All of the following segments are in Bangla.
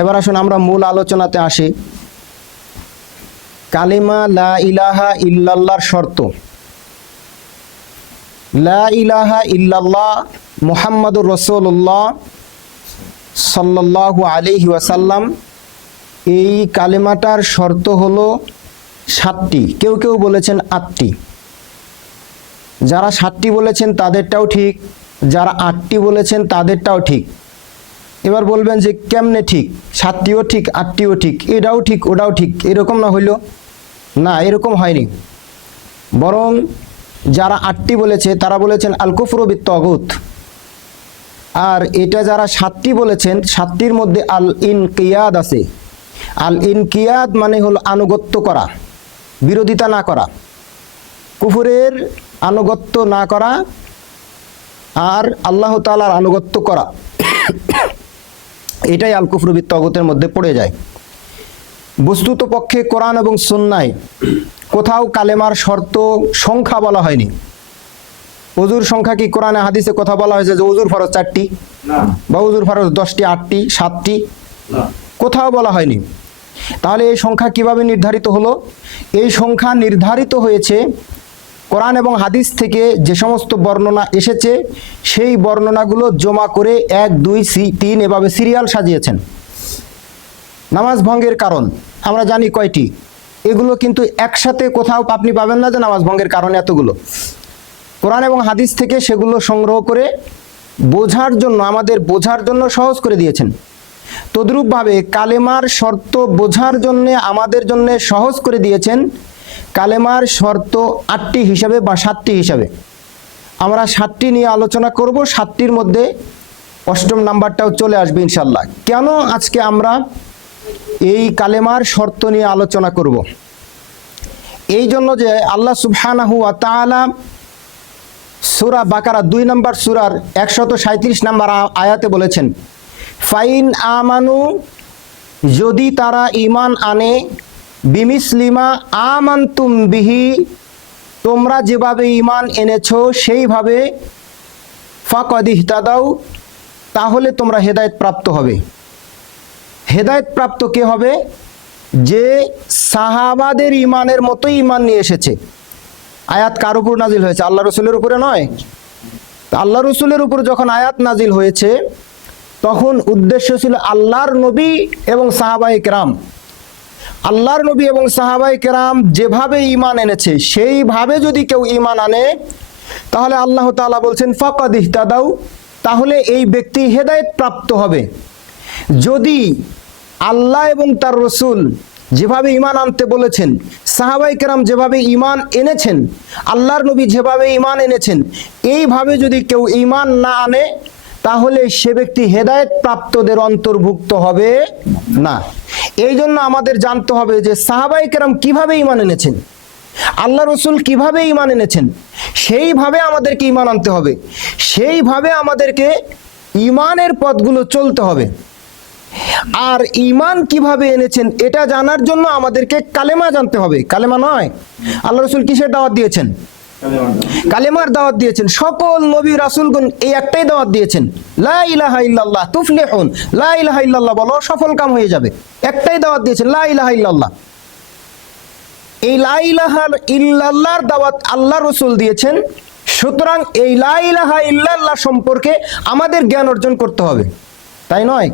এবার আসুন আমরা মূল আলোচনাতে আসি। কালিমা লা ইলাহা ইল্লাল্লাহর শর্ত। লা ইলাহা ইল্লাল্লাহ মুহাম্মাদুর রাসূলুল্লাহ সাল্লাল্লাহু আলাইহি ওয়াসাল্লাম, এই কালিমাটার শর্ত হলো 7টি, কেউ কেউ বলেছেন 8টি। যারা 7টি বলেছেন তাদেরটাও ঠিক, যারা 8টি বলেছেন তাদেরটাও ঠিক। এবার বলবেন যে কেমনে ঠিক, 7টিও ঠিক 8টিও ঠিক, এটাও ঠিক ওটাও ঠিক, এরকম না হইল? না, এরকম হয়নি। বরং যারা 8টি বলেছে তারা বলেছেন আল কুফরু বিত তাগুত। আর এটা যারা 7টি বলেছেন, 7টির মধ্যে আল ইনকিয়াদ আছে। আল ইনকিয়াদ মানে হলো আনুগত্য করা, বিরোধিতা না করা, কুফরের আনুগত্য না করা আর আল্লাহ তাআলার আনুগত্য করা, এটাই আল কুফরু বিত তাগুতের মধ্যে পড়ে যায়। বস্তুত পক্ষে কোরআন এবং সুন্নায় কোথাও কালেমার শর্ত সংখ্যা বলা হয়নি। ওযুর সংখ্যা কি কোরআনে হাদিসে কথা বলা হয়েছে যে ওযুর ফরজ 4টি বা ওযুর ফরজ 10টি, 8টি, 7টি? কোথাও বলা হয়নি। তাহলে এই সংখ্যা কিভাবে নির্ধারিত হলো? এই সংখ্যা নির্ধারিত হয়েছে কোরআন এবং হাদিস থেকে যে সমস্ত বর্ণনা এসেছে সেই বর্ণনাগুলো জমা করে 1, 2, 3 এভাবে সিরিয়াল সাজিয়েছেন। নামাজ ভঙ্গের কারণ আমরা জানি কয়টি, এগুলো কিন্তু একসাথে কোথাও আপনি পাবেন না যে নামাজ ভঙ্গের কারণ এতগুলো। কোরআন এবং হাদিস থেকে সেগুলো সংগ্রহ করে বোঝার জন্য, আমাদের বোঝার জন্য সহজ করে দিয়েছেন। তদ্রূপভাবে কালেমার শর্ত বোঝার জন্য আমাদের জন্য সহজ করে দিয়েছেন কালেমার শর্ত 8টি হিসাবে বা 7টি হিসাবে। আমরা 7টি নিয়ে আলোচনা করব, 7টির মধ্যে 8ম নাম্বারটাও চলে আসবে ইনশাল্লাহ। কেন আজকে আমরা এই কালেমার শর্ত নিয়ে আলোচনা করব? এই জন্য যে আল্লাহ সুবহানাহু ওয়া তাআলা সূরা বাকারা 2 নম্বর সূরার 137 নম্বর আয়াতে বলেছেন, ফাইন আমানু, যদি তারা ঈমান আনে, বিমিসলিমা আমানতুম বিহি, তোমরা যেভাবে ঈমান এনেছো সেইভাবে, ফাকাদ ইহতাদাউ, তাহলে তোমরা হেদায়েত প্রাপ্ত হবে। হেদায়েত প্রাপ্ত কে হবে? যে সাহাবাদের ঈমানের মতো ঈমান নিয়ে এসেছে। আয়াত কার উপর নাজিল হয়েছে? আল্লাহ রসুলের উপরে নয়? আল্লাহ রসুলের উপর যখন আয়াত নাজিল হয়েছে তখন উদ্দেশ্য ছিল আল্লাহর নবী এবং সাহাবায়ে কেরাম। আল্লাহর নবী এবং সাহাবায়ে কেরাম যেভাবে ঈমান এনেছে সেইভাবে যদি কেউ ঈমান আনে তাহলে আল্লাহ তাআলা বলছেন ফাকাদ ইহতাদাউ, তাহলে এই ব্যক্তি হেদায়েত প্রাপ্ত হবে। যদি আল্লাহ এবং তার রসুল যেভাবে ঈমান আনতে বলেছেন, সাহাবায়ে কেরাম যেভাবে ঈমান এনেছেন, আল্লাহর নবী যেভাবে ঈমান এনেছেন, এইভাবে যদি কেউ ঈমান না আনে তাহলে সে ব্যক্তি হেদায়েত প্রাপ্তদের অন্তর্ভুক্ত হবে না। এই জন্য আমাদের জানতে হবে যে সাহাবায়ে কেরাম কিভাবে ঈমান এনেছেন, আল্লাহ রসুল কিভাবে ঈমান এনেছেন, সেইভাবে আমাদেরকে ঈমান আনতে হবে, সেইভাবে আমাদেরকে ঈমানের পথগুলো চলতে হবে। আর ঈমান কিভাবে এনেছেন এটা জানার জন্য আমাদেরকে কালেমা জানতে হবে। কালেমা নয়, আল্লাহ রসুল কিসের দাওয়াত দিয়েছেন? কালেমার দাওয়াত দিয়েছেন। সকল নবী রাসূলগণ এই একটাই দাওয়াত দিয়েছেন, লা ইলাহা ইল্লাল্লাহ তুফলিহুন, লা ইলাহা ইল্লাল্লাহ বলো সফল কাম হয়ে যাবে। একটাই দাওয়াত দিয়েছেন, লা ইলাহা ইল্লাল্লাহ। এই লা ইলাহা ইল্লাল্লাহর দাওয়াত আল্লাহ রসুল দিয়েছেন। সুতরাং এই লা ইলাহা ইল্লাল্লাহ সম্পর্কে আমাদের জ্ঞান অর্জন করতে হবে, তাই নয়?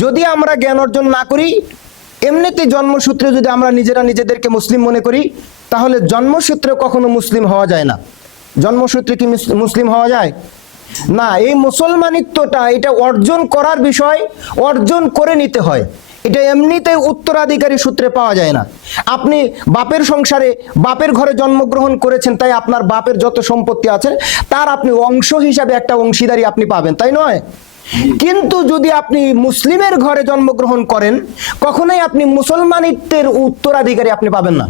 যদি আমরা জ্ঞান অর্জন না করি, এমনিতে জন্মসূত্রে যদি আমরা নিজেরা নিজেদেরকে মুসলিম মনে করি, তাহলে জন্মসূত্রে কখনো মুসলিম হওয়া যায় না। জন্মসূত্রে কি মুসলিম হওয়া যায়? না। এই মুসলমানিত্বটা এটা অর্জন করার বিষয়, অর্জন করে নিতে হয়। এটা এমনিতে উত্তরাধিকারী সূত্রে পাওয়া যায় না। আপনি বাপের সংসারে বাপের ঘরে জন্মগ্রহণ করেছেন, তাই আপনার বাপের যত সম্পত্তি আছে তার আপনি অংশ হিসাবে একটা অংশীদারি আপনি পাবেন, তাই নয়? কিন্তু যদি আপনি মুসলিমের ঘরে জন্মগ্রহণ করেন কখনোই আপনি মুসলমানিত্বের উত্তরাধিকারী আপনি পাবেন না,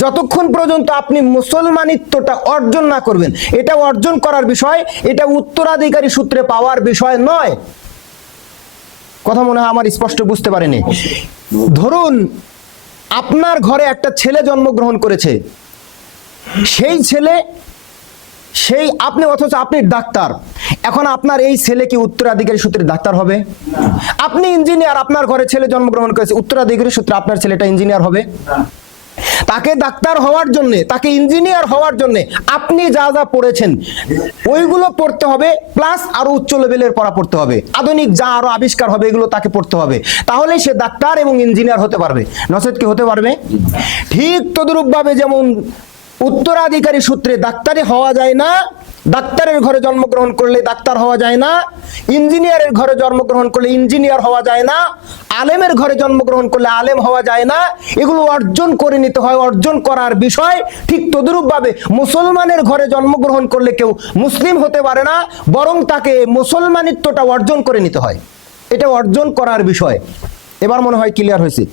যতক্ষণ পর্যন্ত আপনি মুসলমানিত্বটা অর্জন না করবেন। এটা অর্জন করার বিষয়, এটা উত্তরাধিকারী সূত্রে পাওয়ার বিষয় নয়। কথা মনে হয় আমার স্পষ্ট বুঝতে পারেনি। ধরুন আপনার ঘরে একটা ছেলে জন্মগ্রহণ করেছে, সেই ছেলে, সেই আপনি, অথচ আপনি ডাক্তার, এখন আপনার এই ছেলে কি উত্তরাধিকারী সূত্রে ডাক্তার হবে? আপনি ইঞ্জিনিয়ার, আপনার ঘরে ছেলে জন্মগ্রহণ করেছে, উত্তরাধিকারী সূত্রে আপনার ছেলেটা ইঞ্জিনিয়ার হবে? তাকে ডাক্তার হওয়ার জন্য, তাকে ইঞ্জিনিয়ার হওয়ার জন্য আপনি যা যা পড়েছেন ওইগুলো পড়তে হবে, প্লাস আরো উচ্চ লেভেলের পড়া পড়তে হবে, আধুনিক যা আরো আবিষ্কার হবে এগুলো তাকে পড়তে হবে, তাহলে সে ডাক্তার এবং ইঞ্জিনিয়ার হতে পারবে, নচেত কি হতে পারবে? ঠিক তদ্রূপ ভাবে যেমন উত্তরাধিকারী সূত্রে ডাক্তারি হওয়া যায় না, ডাক্তারের ঘরে জন্মগ্রহণ করলে ডাক্তার হওয়া যায় না, ইঞ্জিনিয়ারের ঘরে জন্মগ্রহণ করলে ইঞ্জিনিয়ার হওয়া যায় না, আলেমের ঘরে জন্মগ্রহণ করলে আলেম হওয়া যায় না, এগুলো অর্জন করে নিতে হয়, অর্জন করার বিষয়। ঠিক তদ্রূপ ভাবে মুসলমানের ঘরে জন্মগ্রহণ করলে কেউ মুসলিম হতে পারে না, বরং তাকে মুসলমানিত্বটা অর্জন করে নিতে হয়, এটা অর্জন করার বিষয়। এবার মনে হয় ক্লিয়ার হয়েছে?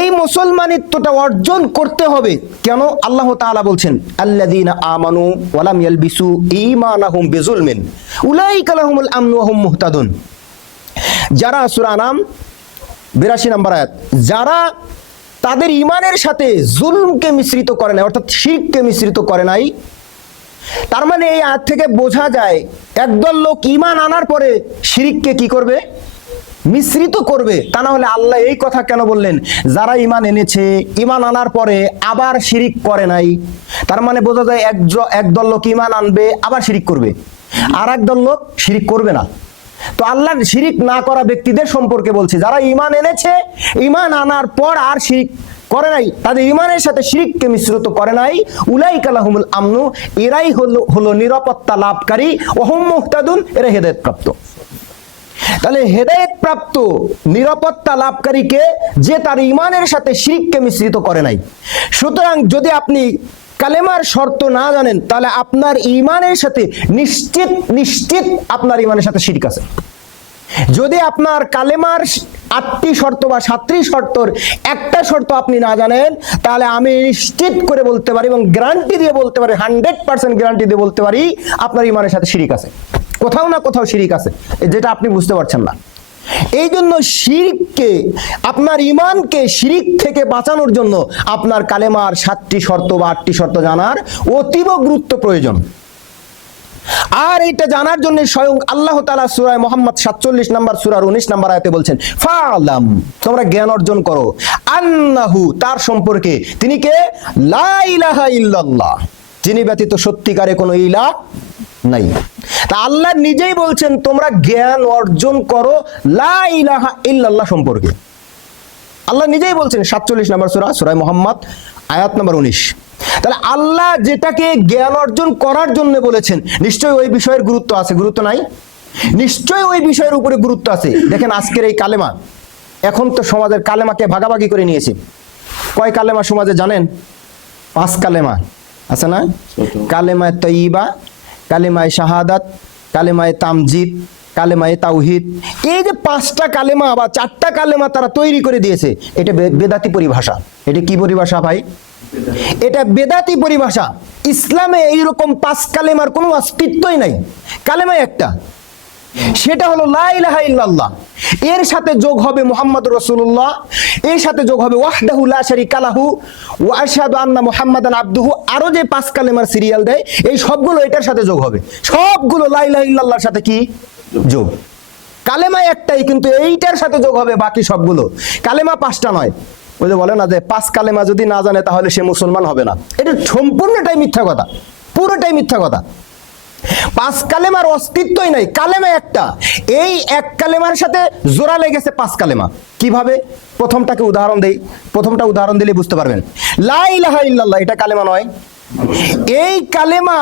এই মুসলমানিত্বটা অর্জন করতে হবে। কেন? আল্লাহ তাআলা বলছেন আল্লাযীনা আমানু ওয়া লাম ইয়ালবিসু ঈমানাহুম বিযুলমিন উলাইকা লাহুমুল আমনু ওয়া হুম মুহতাদুন। যারা, সূরা আনাম 82 নম্বর আয়াত, যারা তাদের ঈমানের সাথে জুলমকে মিশ্রিত করে না, অর্থাৎ শিরককে মিশ্রিত করে নাই। তার মানে এই আয়াত থেকে বোঝা যায় একদল লোক ঈমান আনার পরে শিরককে কি করবে? মিশ্রিত করবে। তা না হলে আল্লাহ এই কথা কেন বললেন? যারা ঈমান এনেছে, ঈমান আনার পরে আবার শিরিক করে নাই, তার মানে বোঝা যায় একদল লোক ঈমান আনবে আবার শিরিক করবে, আর একদল লোক শিরিক করবে না। তো আল্লাহর শিরিক না করা ব্যক্তিদের সম্পর্কে বলছে, যারা ঈমান এনেছে, ঈমান আনার পর আর শিরিক করে নাই, তাদের ঈমানের সাথে শিরিককে মিশ্রিত করে নাই, উলাইকা লাহুমুল আমনু, এরাই হলো নিরাপত্তা লাভকারী, ওয়া হুম মুহতাদুন, এরা হেদায়েত প্রাপ্ত। তাহলে হেদায়েত প্রাপ্ত নিরাপত্তা লাভকারীকে, যে তার ঈমানের সাথে শিরককে মিশ্রিত করে নাই। সুতরাং যদি আপনি কালেমার শর্ত না জানেন, তাহলে আপনার ঈমানের সাথে নিশ্চিত আপনার ঈমানের সাথে শিরক আছে। যদি আপনার কালেমার 8টি শর্ত বা 7টি শর্তর একটা শর্ত আপনি না জানেন, তাহলে আমি নিশ্চিত করে বলতে পারি এবং গ্যারান্টি দিয়ে বলতে পারি, 100% গ্যারান্টি দিয়ে বলতে পারি, আপনার ঈমানের সাথে শিরক আছে, কোথাও না কোথাও শিরক আছে, যেটা আপনি বুঝতে পারছেন না। এই জন্য শিরককে, আপনার ঈমানকে শিরক থেকে বাঁচানোর জন্য আপনার কালেমার 7টি শর্ত বা 8টি শর্ত জানার অতীব গুরুত্ব প্রয়োজন। আর এটা জানার জন্য স্বয়ং আল্লাহ তাআলা সূরা মুহাম্মদ 47 নম্বর সূরার 19 নম্বর আয়াতে বলছেন, ফালাম, তোমরা জ্ঞান অর্জন করো, আন্নাহু, তার সম্পর্কে, তিনি কে? লা ইলাহা ইল্লাল্লাহ, যিনি ব্যতীত সত্যিকারে কোনো ইলাহ নাই। তা আল্লাহ নিজেই বলছেন তোমরা জ্ঞান অর্জন করো লা ইলাহা ইল্লাল্লাহ সম্পর্কে। আল্লাহ নিজেই বলছেন 47 নম্বর সূরা মুহাম্মদ আয়াত নম্বর 19। তাহলে আল্লাহ যেটাকে জ্ঞান অর্জন করার জন্য বলেছেন, নিশ্চয়ই ওই বিষয়ের গুরুত্ব আছে, গুরুত্ব নাই? নিশ্চয়ই ওই বিষয়ের উপরে গুরুত্ব আছে। দেখেন আজকের এই কালেমা, এখন তো সমাজের কালেমাকে ভাগাভাগি করে নিয়েছে। কয় কালেমা সমাজে জানেন? 5 কালেমা আছে না? কালেমায়ে তয়্যিবা, কালেমায়ে শাহাদাত, কালেমায়ে তামজিদ, কালেমায়ে তাওহীদ। এই যে 5টা কালেমা বা 4টা কালেমা তারা তৈরি করে দিয়েছে, এটা বেদাতি পরিভাষা। এটা কি পরিভাষা ভাই? এটা বেদাতি পরিভাষা। ইসলামে এইরকম 5 কালেমার কোনো অস্তিত্বই নাই। কালেমা একটা, সেটা হলো লা ইলাহা ইল্লাল্লাহ। এর সাথে যোগ হবে মুহাম্মাদুর রাসূলুল্লাহ, এর সাথে যোগ হবে ওয়াহদাহু লা শারীকা লাহু ওয়া আশহাদু আন্না মুহাম্মাদান আবদুহু। আরো যে 5 কালেমার সিরিয়াল দেয়, এই সবগুলো এটার সাথে যোগ হবে। সবগুলো লা ইলাহা ইল্লাল্লাহর সাথে কি যোগ? কালেমা একটাই, কিন্তু এইটার সাথে যোগ হবে বাকি সবগুলো। কালেমা 5টা নয়। ওই যে বলে না যে 5 কালেমা যদি না জানে তাহলে সে মুসলমান হবে না, এটা সম্পূর্ণটাই মিথ্যা কথা, পুরোটাই মিথ্যা কথা। 5 কালেমার অস্তিত্বই নাই, কালেমা একটা। এই এক কালেমার সাথে জোড়া লেগেছে 5 কালেমা। কিভাবে? প্রথমটা উদাহরণ দিলে বুঝতে পারবেন। লা ইলাহা ইল্লাল্লাহ, এটা কালেমা নয়? এই কালেমা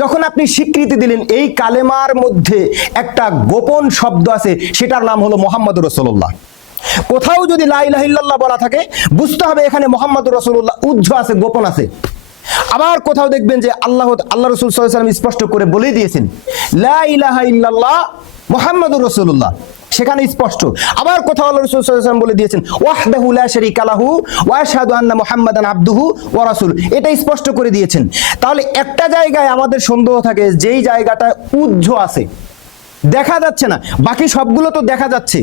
যখন আপনি স্বীকৃতি দিলেন, এই কালেমার মধ্যে একটা গোপন শব্দ আছে, সেটার নাম হলো মুহাম্মাদুর রাসূলুল্লাহ। কোথাও যদি লা ইলাহা ইল্লাল্লাহ বলা থাকে, বুঝতে হবে এখানে মুহাম্মাদুর রাসূলুল্লাহ উজ্জ্ব আছে, গোপন আছে। আবার কোথাও দেখবেন যে আল্লাহ রাসূল সাল্লাল্লাহু আলাইহি ওয়াসাল্লাম স্পষ্ট করে বলে দিয়েছেন লা ইলাহা ইল্লাল্লাহ মুহাম্মাদুর রাসূলুল্লাহ, সেখানে স্পষ্ট। আবার কোথাও আল্লাহ রাসূল সাল্লাল্লাহু আলাইহি ওয়াসাল্লাম বলে দিয়েছেন ওয়াহদাহু লা শারীকা লাহু ওয়া আশহাদু আন্না মুহাম্মাদান আবদুহু ওয়া রাসূলুহু, এটা স্পষ্ট করে দিয়েছেন। তাহলে একটা জায়গায় আমাদের সন্দেহ থাকে, যেই জায়গাটা উজ্জ্ব আছে, দেখা যাচ্ছে না, বাকি সবগুলো তো দেখা যাচ্ছে।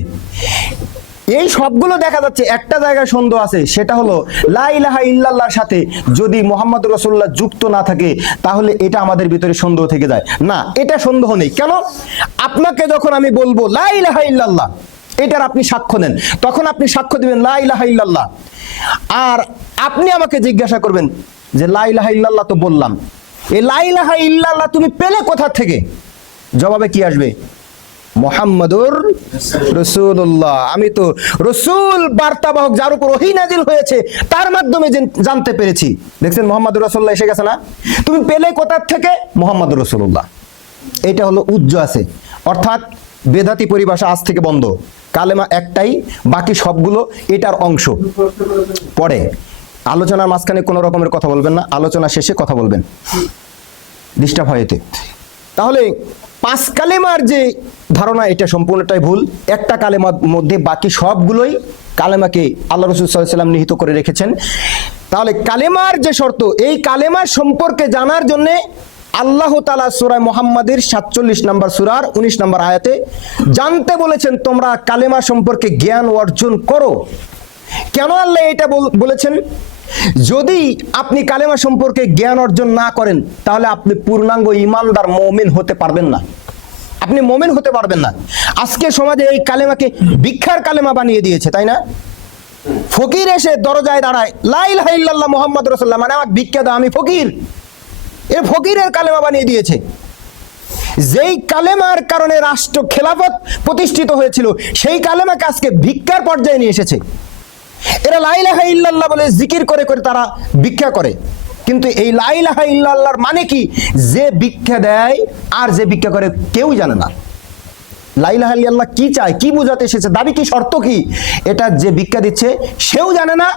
এই সবগুলো দেখা যাচ্ছে, একটা জায়গায় সন্দেহ আছে, সেটা হলো লা ইলাহা ইল্লাল্লাহর সাথে যদি মুহাম্মদুর রাসূলুল্লাহ যুক্ত না থাকে তাহলে এটা আমাদের ভিতরে সন্দেহ থেকে যায় না। এটা সন্দেহ নেই। কেন? আপনাকে যখন আমি বলবো লা ইলাহা ইল্লাল্লাহ, এটার আপনি সাক্ষ্য নেন, তখন আপনি সাক্ষ্য দিবেন লা ইলাহা ইল্লাল্লাহ। আর আপনি আমাকে জিজ্ঞাসা করবেন যে লা ইলাহা ইল্লাল্লাহ তো বললাম, এই লা ইলাহা ইল্লাল্লাহ তুমি পেলে কোথা থেকে? জবাবে কি আসবে? মুহাম্মাদুর রাসূলুল্লাহ, আমি তো রাসূল বার্তাবাহক, যার উপর ওহী নাজিল হয়েছে তার মাধ্যমে জানতে পেরেছি। দেখছেন মুহাম্মাদুর রাসূলুল্লাহ এসে গেছে না? তুমি পেলে কোথা থেকে? মুহাম্মাদুর রাসূলুল্লাহ। এটা হলো উজ্জ আছে, অর্থাৎ বেদাতি পরিভাষা আজ থেকে বন্ধ। কালেমা একটাই, বাকি সবগুলো এটার অংশ। পরে আলোচনার মাঝখানে কোনো রকমের কথা বলবেন না, আলোচনা শেষে কথা বলবেন, ডিস্টার্ব হয় এতে। তাহলে 5 কালেমার যে ধারণা, এটা সম্পূর্ণটাই ভুল। একটা কালেমার মধ্যে বাকি সবগুলোই কালেমাকে আল্লাহ রাসূল সাল্লাল্লাহু আলাইহি ওয়াসাল্লাম নিহিত করে রেখেছেন। তাহলে কালেমার যে শর্ত, এই কালেমার সম্পর্কে জানার জন্যে আল্লাহ তাআলা সূরা মুহাম্মাদের 47 নম্বর সূরার 19 নম্বর আয়াতে জানতে বলেছেন তোমরা কালেমা সম্পর্কে জ্ঞান অর্জন করো। কেন আল্লাহ এটা বলেছেন? যদি আপনি কালেমা সম্পর্কে জ্ঞান অর্জন না করেন তাহলে আপনি পূর্ণাঙ্গ ঈমানদার মুমিন হতে পারবেন না, আপনি মুমিন হতে পারবেন না। আজকে সমাজে এই কালেমাকে ভিক্ষার কালেমা বানিয়ে দিয়েছে, তাই না? ফকির এসে দরজায় দাঁড়ায়, লা ইলাহা ইল্লাল্লাহ মুহাম্মাদুর রাসূলুল্লাহ, মানে আমাকে ভিক্ষা দাও, আমি ফকির। এ ফকিরের কালেমা বানিয়ে দিয়েছে। যেই কালেমার কারণে রাষ্ট্র খেলাফত প্রতিষ্ঠিত হয়েছিল, সেই কালেমাকে আজকে ভিক্ষার পর্যায়ে নিয়ে এসেছে। এরা লা ইলাহা ইল্লাল্লাহ বলে জিকির করে করে তারা ভিক্ষা করে, কিন্তু এই লা ইলাহা ইল্লাল্লাহর মানে কি, যে ভিক্ষা দেয় আর যে ভিক্ষা করে কেউ জানে না। লা ইলাহা ইল্লাল্লাহ কি চায়, কি বোঝাতে এসেছে, দাবি কি, শর্ত কি, এটা যে ভিক্ষা দিচ্ছে সেও জানে না,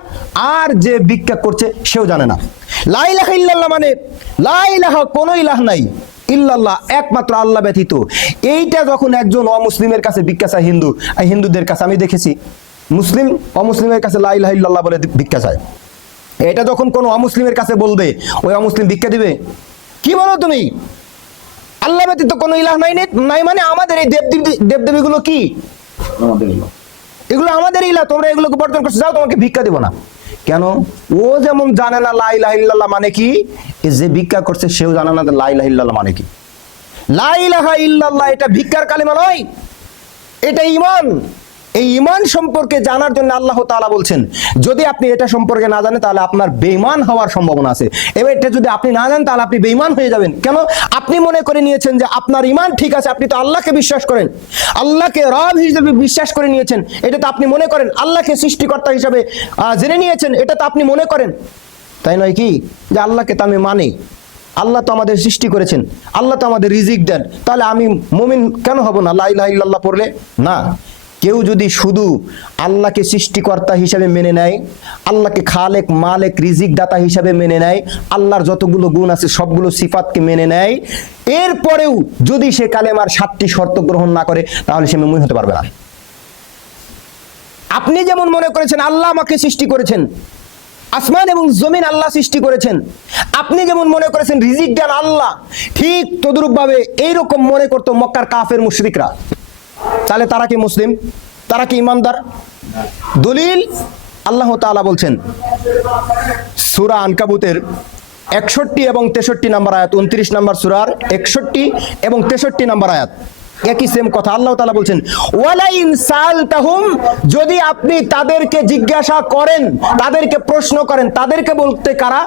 আর যে ভিক্ষা করছে সেও জানে না। লা ইলাহা ইল্লাল্লাহ মানে লা ইলাহা, কোনো ইলাহ নাই, ইল্লাল্লাহ একমাত্র আল্লাহ ব্যতীত। এইটা যখন একজন অমুসলিমের কাছে ভিক্ষা চায়, হিন্দুদের কাছে আমি দেখেছি মুসলিম অমুসলিমের কাছে লা ইলাহা ইল্লাল্লাহ বলে ভিক্ষা চায়। এটা যখন কোনো অমুসলিমের কাছে বলবে, ওই অমুসলিম ভিক্ষা দিবে। কি বলো তুমি? আল্লাহ ব্যতীত কোনো ইলাহ নাই মানে আমাদের এই দেবদেবীগুলো কি? এগুলো আমাদের ইলাহ, তোমরা এগুলোকে বর্জন করছো, যাও তোমাকে ভিক্ষা দিব না। কেন? ও যেমন জানে না লা ইলাহা ইল্লাল্লাহ মানে কি, যে ভিক্ষা করছে সেও জানে না লা ইলাহা ইল্লাল্লাহ মানে কি। লা ইলাহা ইল্লাল্লাহ এটা ভিক্ষার কালেমা নয়, এটা ঈমান। এই ঈমান সম্পর্কে জানার জন্য আল্লাহ তাআলা বলছেন, যদি আপনি এটা সম্পর্কে না জানেন তাহলে আপনার বেঈমান হওয়ার সম্ভাবনা আছে। এবার এটা যদি আপনি না জানেন তাহলে আপনি বেঈমান হয়ে যাবেন। কেন? আপনি মনে করে নিয়েছেন যে আপনার ঈমান ঠিক আছে, আপনি তো আল্লাহকে বিশ্বাস করেন, আল্লাহকে রব হিসেবে বিশ্বাস করে নিয়েছেন, এটা তো আপনি মনে করেন। আল্লাহকে সৃষ্টিকর্তা হিসেবে জেনে নিয়েছেন, এটা তো আপনি মনে করেন, তাই নয় কি? যে আল্লাহকে তো আমি মানি, আল্লাহ তো আমাদের সৃষ্টি করেছেন, আল্লাহ তো আমাদের রিজিক দেন, তাহলে আমি মুমিন কেন হব না লা ইলাহা ইল্লাল্লাহ পড়লে? না। কেউ যদি শুধু আল্লাহকে সৃষ্টিকর্তা হিসেবে মেনে নেয়, আল্লাহকে খালেক মালেক রিজিক দাতা হিসেবে মেনে নেয়, আল্লাহর যতগুলো গুণ আছে সবগুলো সিফাতকে মেনে নেয়, এরপরেও যদি সে কালেমার 7টি শর্ত গ্রহণ না করে তাহলে সে মুমিন হতে পারবে না। আপনি যেমন মনে করেছেন আল্লাহ আমাকে সৃষ্টি করেছেন, আসমান এবং জমিন আল্লাহ সৃষ্টি করেছেন, আপনি যেমন মনে করেছেন রিজিক দেন আল্লাহ, ঠিক তদ্রূপভাবে এইরকম মনে করতো মক্কার কাফের মুশরিকরা। তাহলে তারা কি মুসলিম? তারা কি ইমানদার? দলিল আল্লাহ তাআলা বলছেন সূরা আনকাবুতের 61 এবং 63 নম্বর আয়াত, 29 নম্বর সূরার 61 এবং 63 নম্বর আয়াত, একই সেম কথা। আল্লাহ তাআলা বলছেন ওয়ালা ইন সালতাহুম, যদি আপনি তাদেরকে জিজ্ঞাসা করেন, তাদেরকে প্রশ্ন করেন, তাদেরকে বলতে কারা?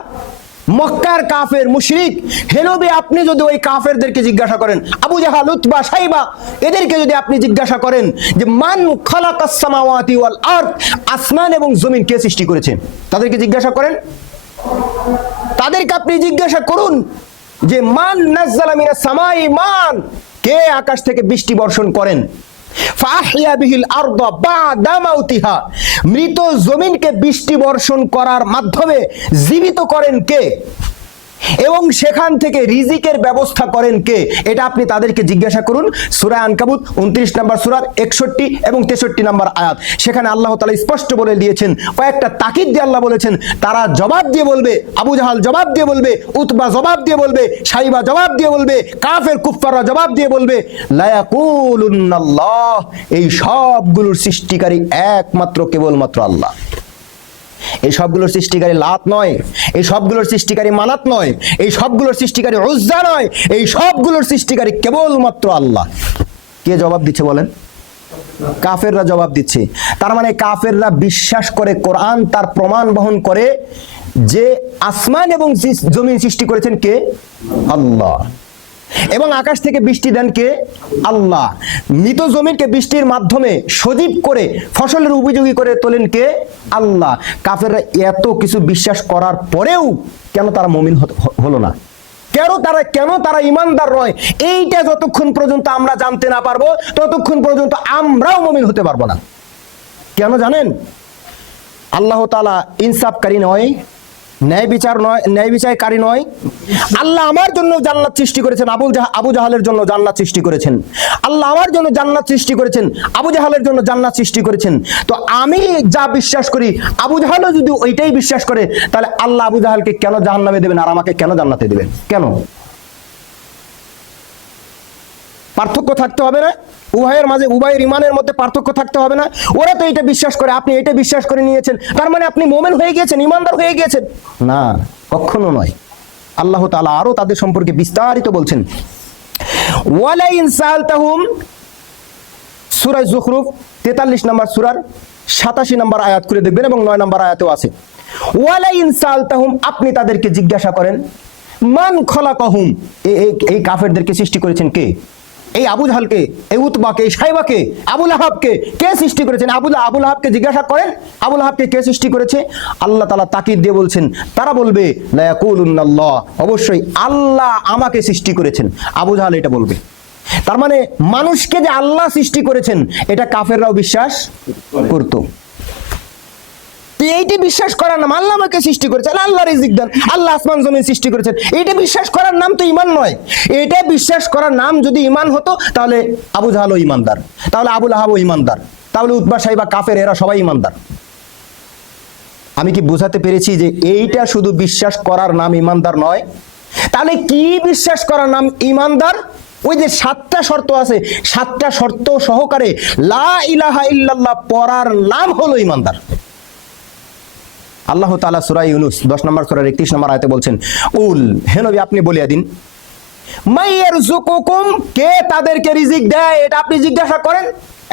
মক্কার কাফের মুশরিক। হে নবী, আপনি যদি ওই কাফেরদেরকে জিজ্ঞাসা করেন, আবু জাহাল, উতবা, শাইবা, এদেরকে যদি আপনি জিজ্ঞাসা করেন যে মান খালাকাস সামাওয়াতি ওয়াল আরদ, আসমান এবং জমিন কে সৃষ্টি করেছে, তাদেরকে জিজ্ঞাসা করেন। তাদেরকে আপনি জিজ্ঞাসা করুন যে মান নাযালা মিনাস সামাই মান, কে আকাশ থেকে বৃষ্টি বর্ষণ করেন, ফাহিয়া বিহিল আরদা বা'দা মাউতিহা, মৃত জমিনকে বৃষ্টি বর্ষণ করার মাধ্যমে জীবিত করেন কে? এবং সেখান থেকে রিজিকের ব্যবস্থা করেন কে, এটা আপনি তাদেরকে জিজ্ঞাসা করুন। সূরা আনকাবুত 29 নম্বর সূরার 61 এবং 63 নম্বর আয়াত, সেখানে আল্লাহ তাআলা স্পষ্ট বলে দিয়েছেন, কয়েকটা তাকিদ দিয়ে আল্লাহ বলেছেন, তারা জবাব দিয়ে বলবে, আবু জাহাল জবাব দিয়ে বলবে, উতবা জবাব দিয়ে বলবে, সাইবা জবাব দিয়ে বলবে, কাফের কুফফাররা জবাব দিয়ে বলবে, লা ইয়াকুলুন্নাল্লাহ, এই সবগুলোর সৃষ্টিকারী একমাত্র কেবলমাত্র আল্লাহ। এই সবগুলোর সৃষ্টিকারী লাত নয়, এই সবগুলোর সৃষ্টিকারী মানাত নয়, এই সবগুলোর সৃষ্টিকারী উজ্জা নয়, এই সবগুলোর সৃষ্টিকারী কেবলমাত্র আল্লাহ। কে জবাব দিচ্ছে বলেন? কাফেররা জবাব দিচ্ছে। তার মানে কাফেররা বিশ্বাস করে, কোরআন তার প্রমাণ বহন করে যে আসমান এবং জমিন সৃষ্টি করেছেন কে? আল্লাহ। এবং আকাশ থেকে বৃষ্টি দেন কে? আল্লাহ। মৃত জমিনকে বৃষ্টির মাধ্যমে সজীব করে ফসলের উপযোগী করে তোলেন কে? আল্লাহ। কাফেররা এত কিছু বিশ্বাস করার পরেও কেন তারা মুমিন হলো না? কেন তারা ইমানদার নয়? এইটা যতক্ষণ পর্যন্ত আমরা জানতে না পারবো ততক্ষণ পর্যন্ত আমরাও মুমিন হতে পারবো না। কেন জানেন? আল্লাহ তাআলা ইনসাফকারী নয়, ন্যায় বিচারকারী নয়। আল্লাহ আমার জন্য জান্নাত সৃষ্টি করেছেন, আবু জাহালের জন্য জান্নাত সৃষ্টি করেছেন। আল্লাহ আমার জন্য জান্নাত সৃষ্টি করেছেন, আবু জাহালের জন্য জান্নাত সৃষ্টি করেছেন। তো আমি যা বিশ্বাস করি, আবু জাহালও যদি ওইটাই বিশ্বাস করে, তাহলে আল্লাহ আবু জাহালকে কেন জাহান্নামে দেবেন আর আমাকে কেন জান্নাতে দেবেন? কেন? পার্থক্য থাকতে হবে না? উভয়ের মাঝে, উভয়ের ইমানের মধ্যে পার্থক্য থাকতে হবে না? ওরা তো এটা বিশ্বাস করে, আপনি এটা বিশ্বাস করে নিয়েছেন, তার মানে আপনি মুমিন হয়ে গিয়েছেন, ইমানদার হয়ে গিয়েছেন? না, কখনো নয়। আল্লাহ তাআলা আরো তাদের সম্পর্কে বিস্তারিত বলছেন। ওয়ালা ইন সালতাহুম, সূরা যুখরুফ 43 নম্বর সূরার 87 নম্বর আয়াত করে দেখবেন এবং 9 নম্বর আয়াতেও আছে। ওয়ালা ইন সালতাহুম, আপনি তাদেরকে জিজ্ঞাসা করেন, মান খলাকাহুম, এই কাফেরদেরকে সৃষ্টি করেছেন কে? এই আবু জাহালকে, এই উতবাকে, এই সাইবাকে, আবু লাহাবকে কে সৃষ্টি করেছেন? আবু লাহাবকে জিজ্ঞাসা করেন, আবু লাহাবকে কে সৃষ্টি করেছে? আল্লাহ তাআলা তাকিদ দিয়ে বলছেন, তারা বলবে লা ইয়াকুলুন্নাল্লাহ, অবশ্যই আল্লাহ আমাকে সৃষ্টি করেছেন। আবু জাহাল এটা বলবে। তার মানে মানুষকে যে আল্লাহ সৃষ্টি করেছেন এটা কাফেররাও বিশ্বাস করত। এইটি বিশ্বাস করার নাম, আল্লাহ আমাকে সৃষ্টি করেছেন, আল্লাহ রিজিক দেন, আল্লাহ আসমান জমিন সৃষ্টি করেছেন, এইটা বিশ্বাস করার নাম তো ঈমান নয়। এটা বিশ্বাস করার নাম যদি ঈমান হতো তাহলে আবু জাহালও ঈমানদার, তাহলে আবু লাহাবও ঈমানদার, তাহলে উতবা সাইবা কাফের এরা সবাই ঈমানদার। আমি কি বোঝাতে পেরেছি যে এইটা শুধু বিশ্বাস করার নাম ঈমানদার নয়? তাহলে কি বিশ্বাস করার নাম ঈমানদার? ওই যে 7টা শর্ত আছে, 7টা শর্ত সহকারে লা ইলাহা ইল্লাল্লাহ পড়ার নাম হলো ঈমানদার। আল্লাহ তাআলা সূরা ইউনূস 10 নম্বর সূরার 31 নম্বর আয়াতে বলছেন, উল, হে নবী আপনি বলিয়া দিন, মাইয়ারযুকুকুম, কে তাদেরকে রিজিক দেয় এটা আপনি জিজ্ঞাসা করেন।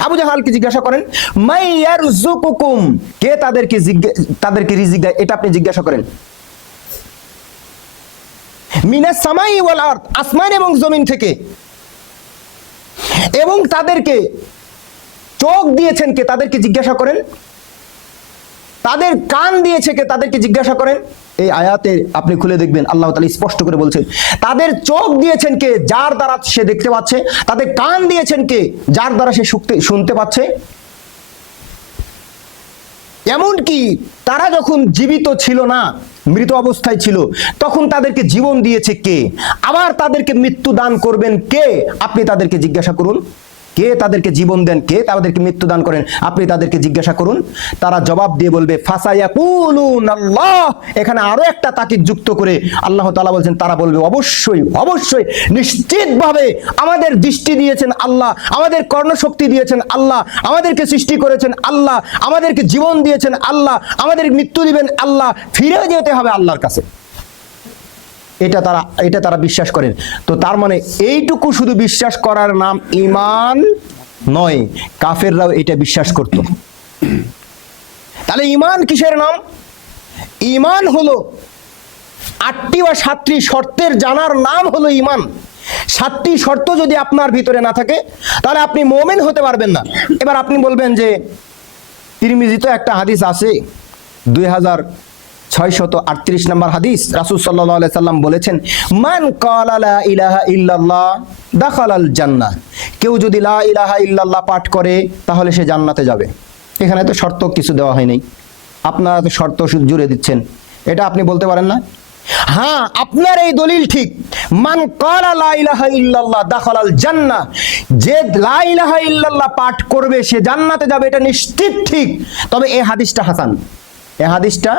আবু জাহালকে জিজ্ঞাসা করেন, মাইয়ারযুকুকুম, কে তাদেরকে রিজিক দেয় এটা আপনি জিজ্ঞাসা করেন। মিনাস সামাই ওয়াল আরদ, আসমান এবং জমিন থেকে। এবং তাদেরকে চোখ দিয়েছেন কে তাদেরকে জিজ্ঞাসা করেন। তাদের কান দিয়েছে কে তাদেরকে জিজ্ঞাসা করেন। এই আয়াতে আপনি খুলে দেখবেন আল্লাহ তাআলা স্পষ্ট করে বলছেন, তাদের চোখ দিয়েছেন কে যার দ্বারা সে দেখতে পাচ্ছে, তাদের কান দিয়েছেন কে যার দ্বারা সে শুনতে পাচ্ছে। এমনকি তারা যখন জীবিত ছিল না, মৃত অবস্থায় ছিল, তখন তাদেরকে জীবন দিয়েছে কে, আবার তাদেরকে মৃত্যু দান করবেন কে, আপনি তাদেরকে জিজ্ঞাসা করুন। কে তাদেরকে জীবন দেন, কে তাদেরকে মৃত্যু দান করেন, আপনি তাদেরকে জিজ্ঞাসা করুন। তারা জবাব দিয়ে বলবে ফাসায়াকুলুনাল্লাহ। এখানে আরো একটা তাকিদ যুক্ত করে আল্লাহ তাআলা বলছেন, তারা বলবে অবশ্যই অবশ্যই নিশ্চিতভাবে আমাদের দৃষ্টি দিয়েছেন আল্লাহ, আমাদের কর্ণশক্তি দিয়েছেন আল্লাহ, আমাদেরকে সৃষ্টি করেছেন আল্লাহ, আমাদেরকে জীবন দিয়েছেন আল্লাহ, আমাদের মৃত্যু দিবেন আল্লাহ, ফিরে যেতে হবে আল্লাহর কাছে। এটা তারা বিশ্বাস করেন। তো তার মানে এইটুকু শুধু বিশ্বাস করার নাম ঈমান নয়, কাফেররাও এটা বিশ্বাস করত। তাহলে ঈমান কিসের নাম? ঈমান হলো 8টি বা 7টি শর্তের জানার নাম হলো ঈমান। 7টি শর্ত যদি আপনার ভিতরে না থাকে তাহলে আপনি মুমিন হতে পারবেন না। এবার আপনি বলবেন যে তিরমিজিতে একটা হাদিস আছে, 2638 নম্বর হাদিস, রাসূল সাল্লাল্লাহু আলাইহি সাল্লাম বলেছেন, মান ক্বালা লা ইলাহা ইল্লাল্লাহ দাখালাল জান্নাহ, কেউ যদি লা ইলাহা ইল্লাল্লাহ পাঠ করে তাহলে সে জান্নাতে যাবে। এখানে তো শর্ত কিছু দেওয়া হয়নি, আপনারা তো শর্ত জুড়ে দিচ্ছেন, এটা আপনি বলতে পারেন না। হ্যাঁ, আপনার এই দলিল ঠিক, মান ক্বালা লা ইলাহা ইল্লাল্লাহ দাখালাল জান্নাহ, যে লা ইলাহা ইল্লাল্লাহ পাঠ করবে সে জান্নাতে যাবে, এটা নিশ্চিত ঠিক। তবে এই হাদিসটা হাসান, এই হাদিসটা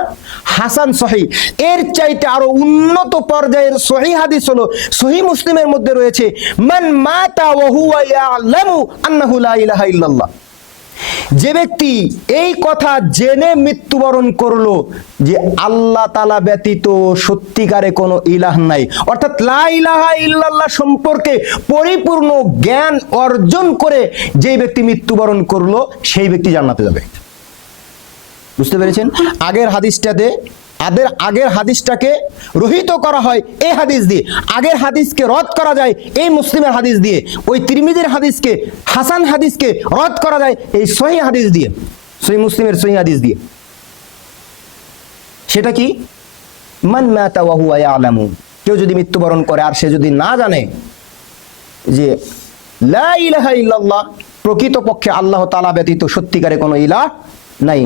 হাসান সহিহ। এর চাইতে আরো উন্নত পর্যায়ের সহিহ হাদিস হলো সহিহ মুসলিমের মধ্যে রয়েছে, মান মাতা ওয়া হুয়া ইয়ালামু আন্নাহু লা ইলাহা ইল্লাল্লাহ, যে ব্যক্তি এই কথা জেনে মৃত্যুবরণ করলো যে আল্লাহ তাআলা ব্যতীত সত্যিকারে কোনো ইলাহ নাই, অর্থাৎ লা ইলাহা ইল্লাল্লাহ সম্পর্কে পরিপূর্ণ জ্ঞান অর্জন করে যেই ব্যক্তি মৃত্যুবরণ করলো সেই ব্যক্তি জান্নাতে যাবে। বুঝতে পেরেছেন? আগের হাদিসটাকে রহিত করা হয় এই হাদিস দিয়ে, আগের হাদিসকে রদ করা যায় এই মুসলিমের হাদিস দিয়ে, ওই তিরমিজির হাদিসকে, হাসান হাদিসকে রদ করা যায় এই সহিহ হাদিস দিয়ে, সহিহ মুসলিমের সহিহ হাদিস দিয়ে। সেটা কি? মান মাতা ওয়া হুয়া ইয়ালামু, কেউ যদি মৃত্যুবরণ করে আর সে যদি না জানে যে লা ইলাহা ইল্লাল্লাহ, প্রকৃতপক্ষে আল্লাহ তাআলা ব্যতীত সত্যিকারে কোনো ইলাহ নাই,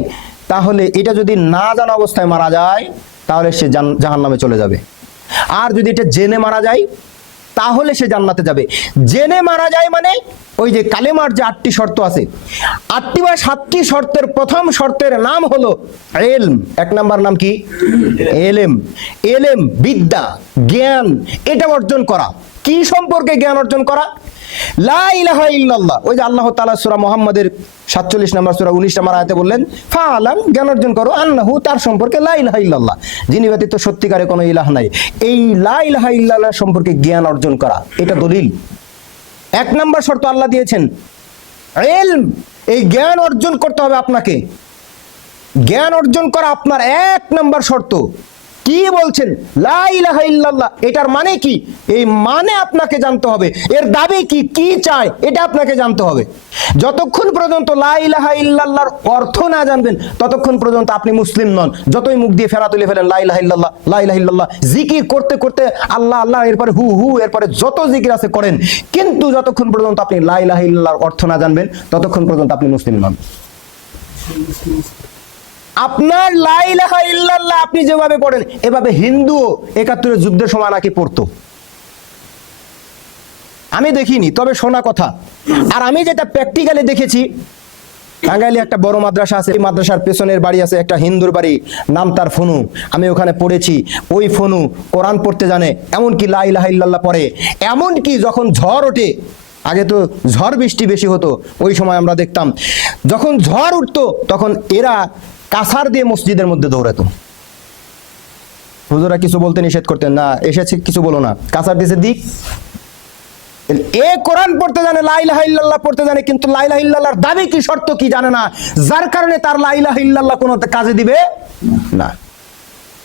তাহলে এটা যদি না জানা অবস্থায় মারা যায় তাহলে সে জাহান্নামে চলে যাবে। আর যদি এটা জেনে মারা যায় তাহলে সে জান্নাতে যাবে। জেনে মারা যায় মানে ওই যে কালেমার যে 8টি শর্ত আছে, 8টি বা 7টি শর্তের প্রথম শর্তের নাম হলো ইলম। 1 নাম্বার নাম কি? ইলম। ইলম বিদ্যা, জ্ঞান, এটা অর্জন করা। কি সম্পর্কে জ্ঞান অর্জন করা? লা ইলাহা ইল্লাল্লাহ, ওই যে আল্লাহ তাআলা সূরা মুহাম্মাদের 47 নম্বর সূরা 19 নম্বর আয়াতে বললেন, ফাআলাম, জ্ঞান অর্জন করো, আন্নাহু, তার সম্পর্কে, লা ইলাহা ইল্লাল্লাহ, যিনি ব্যতীত সত্যিকারে কোনো ইলাহ নাই। এই লা ইলাহা ইল্লাল্লাহ সম্পর্কে জ্ঞান অর্জন করা, এটা দলিল। 1 নম্বর শর্ত আল্লাহ দিয়েছেন ইলম, এই জ্ঞান অর্জন করতে হবে আপনাকে। জ্ঞান অর্জন করা আপনার 1 নম্বর শর্ত। কি বলছেন? লা ইলাহা ইল্লাল্লাহ, এটার মানে কি? এই মানে আপনাকে জানতে হবে। এর দাবি কি, কি চায়, এটা আপনাকে জানতে হবে। যতক্ষণ পর্যন্ত লা ইলাহা ইল্লাল্লাহর অর্থ না জানবেন ততক্ষণ পর্যন্ত আপনি মুসলিম নন। যতই মুখ দিয়ে ফেরা তুলে ফেলেন লা ইলাহা ইল্লাল্লাহ, লা ইলাহা ইল্লাল্লাহ, জিকির করতে করতে আল্লাহ আল্লাহ, এরপরে হু হু, এরপরে যত জিকির আছে করেন, কিন্তু যতক্ষণ পর্যন্ত আপনি লা ইলাহা ইল্লাল্লাহর অর্থ না জানবেন ততক্ষণ পর্যন্ত আপনি মুসলিম নন। আপনার লা ইলাহা ইল্লাল্লাহ আপনি যেভাবে পড়েন এভাবে হিন্দু 71 যুদ্ধের সময় নাকি পড়তো, আমি দেখিনি, তবে শোনা কথা। আর আমি যেটা প্র্যাকটিক্যালি দেখেছি, টাঙ্গাইলে একটা বড় মাদ্রাসা আছে, এই মাদ্রাসার পেছনের বাড়ি আছে একটা হিন্দুর বাড়ি, নাম তার ফনু। আমি ওখানে পড়েছি, ওই ফনু কোরআন পড়তে জানে, এমনকি লা ইলাহা ইল্লাল্লাহ পড়ে। এমনকি যখন ঝড় ওঠে, আগে তো ঝড় বৃষ্টি বেশি হতো, ওই সময় আমরা দেখতাম যখন ঝড় উঠতো তখন এরা কাছার দিয়ে মসজিদের মধ্যে দৌড়াতো। হুজুরা কিছু বলতে নিষেধ করতেন না, এসেছে কিছু বলো না, কাছার দিছে দিক। এ কোরআন পড়তে জানে, লা ইলাহা ইল্লাল্লাহ পড়তে জানে, কিন্তু লা ইলাহা ইল্লাল্লাহর দাবি কি, শর্ত কি জানে না, যার কারণে তার লা ইলাহা ইল্লাল্লাহ কোনো কাজে দিবে না।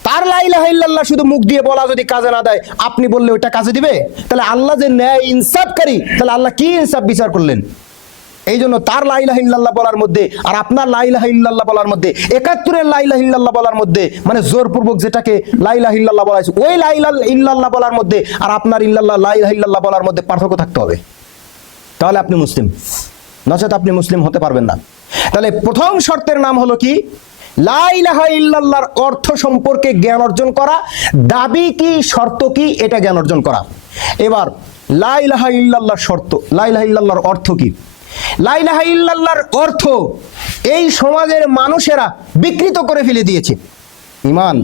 তার লা ইলাহা ইল্লাল্লাহ শুধু মুখ দিয়ে বলা যদি কাজে না দেয়, আপনি বললে ওটা কাজে দিবে? তাহলে আল্লাহ যে ন্যায় ইনসাফকারী, তাহলে আল্লাহ কি ইনসাফ বিচার করলেন? এই জন্য তার লা ইলাহা ইল্লাল্লাহ বলার মধ্যে আর আপনার লা ইলাহা ইল্লাল্লাহ বলার মধ্যে, 71 লা ইলাহা ইল্লাল্লাহ বলার মধ্যে, মানে জোরপূর্বক যেটাকে লা ইলাহা ইল্লাল্লাহ বলা হয়েছে, ওই লা ইলাহা ইল্লাল্লাহ বলার মধ্যে আর আপনার লা ইলাহা ইল্লাল্লাহ বলার মধ্যে পার্থক্য থাকতে হবে, তাহলে আপনি মুসলিম, নচেত আপনি মুসলিম হতে পারবেন না। তাহলে প্রথম শর্তের নাম হলো কি? লা ইলাহা ইল্লাল্লাহর অর্থ সম্পর্কে জ্ঞান অর্জন করা। দাবি কি, শর্ত কি, এটা জ্ঞান অর্জন করা। এবার লা ইলাহা ইল্লাল্লাহর শর্ত, লা ইলাহা ইল্লাল্লাহর অর্থ কি? লা ইলাহা ইল্লাল্লাহর অর্থ এই সমাজের মানুষেরা বিকৃত করে ফেলে দিয়েছে। ঈমান,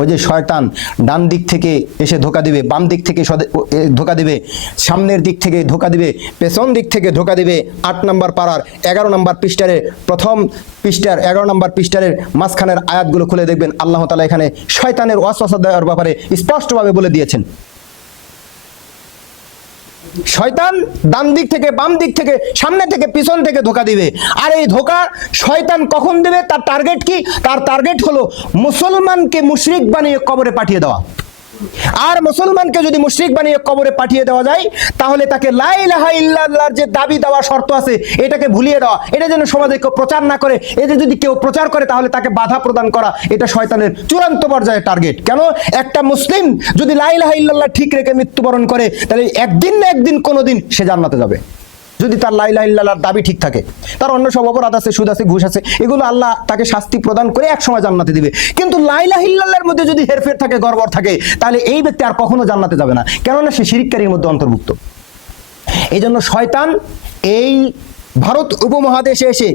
ওই যে শয়তান ডান দিক থেকে এসে ধোকা দিবে, বাম দিক থেকে ধোকা দিবে, সামনের দিক থেকে ধোকা দিবে, পেছন দিক থেকে ধোকা দিবে। 8 নম্বর পারার 11 নম্বর পৃষ্ঠারে, প্রথম পৃষ্ঠার 11 নম্বর পৃষ্ঠারের মাঝখানের আয়াতগুলো খুলে দেখবেন, আল্লাহ তাআলা এখানে শয়তানের ওয়াসওয়াসা দেওয়ার ব্যাপারে স্পষ্টভাবে বলে দিয়েছেন। শয়তান ডান দিক থেকে, বাম দিক থেকে, সামনে থেকে, পিছন থেকে ধোকা দিবে। আর এই ধোকা শয়তান কখন দেবে? তার টার্গেট কি? তার টার্গেট হলো মুসলমানকে মুশরিক বানিয়ে কবরে পাঠিয়ে দেওয়া। আর মুসলমানকে যদি মুশরিক বানিয়ে কবরে পাঠিয়ে দেওয়া যায়, তাহলে তাকে লা ইলাহা ইল্লাল্লাহর যে দাবি দেওয়া শর্ত আছে এটাকে ভুলিয়ে দেওয়া, এটা যেন সমাজে কেউ প্রচার না করে। এটা যদি কেউ প্রচার করে তাহলে তাকে বাধা প্রদান করা, এটা শয়তানের চূড়ান্ত পর্যায়ের টার্গেট। কেন? একটা মুসলিম যদি লা ইলাহা ইল্লাল্লাহ ঠিক রেখে মৃত্যুবরণ করে, তাহলে একদিন না একদিন কোনোদিন সে জান্নাতে যাবে। যদি তার লা ইলাহা ইল্লাল্লাহর দাবি ঠিক থাকে। তার অন্য সব অপরাধ আছে, সুদ আছে, ঘুষ আছে, এগুলো আল্লাহ তাকে শাস্তি প্রদান করে এক সময় জান্নাতে দিবে। কিন্তু লা ইলাহা ইল্লাল্লাহর মধ্যে যদি হেরফের থাকে, গড়বড় থাকে, তাহলে এই ব্যক্তি আর কখনো জান্নাতে যাবে না, কেননা সে শিরককারীর মধ্যে অন্তর্ভুক্ত। এই জন্য শয়তান এই ভারত উপমহাদেশে এসে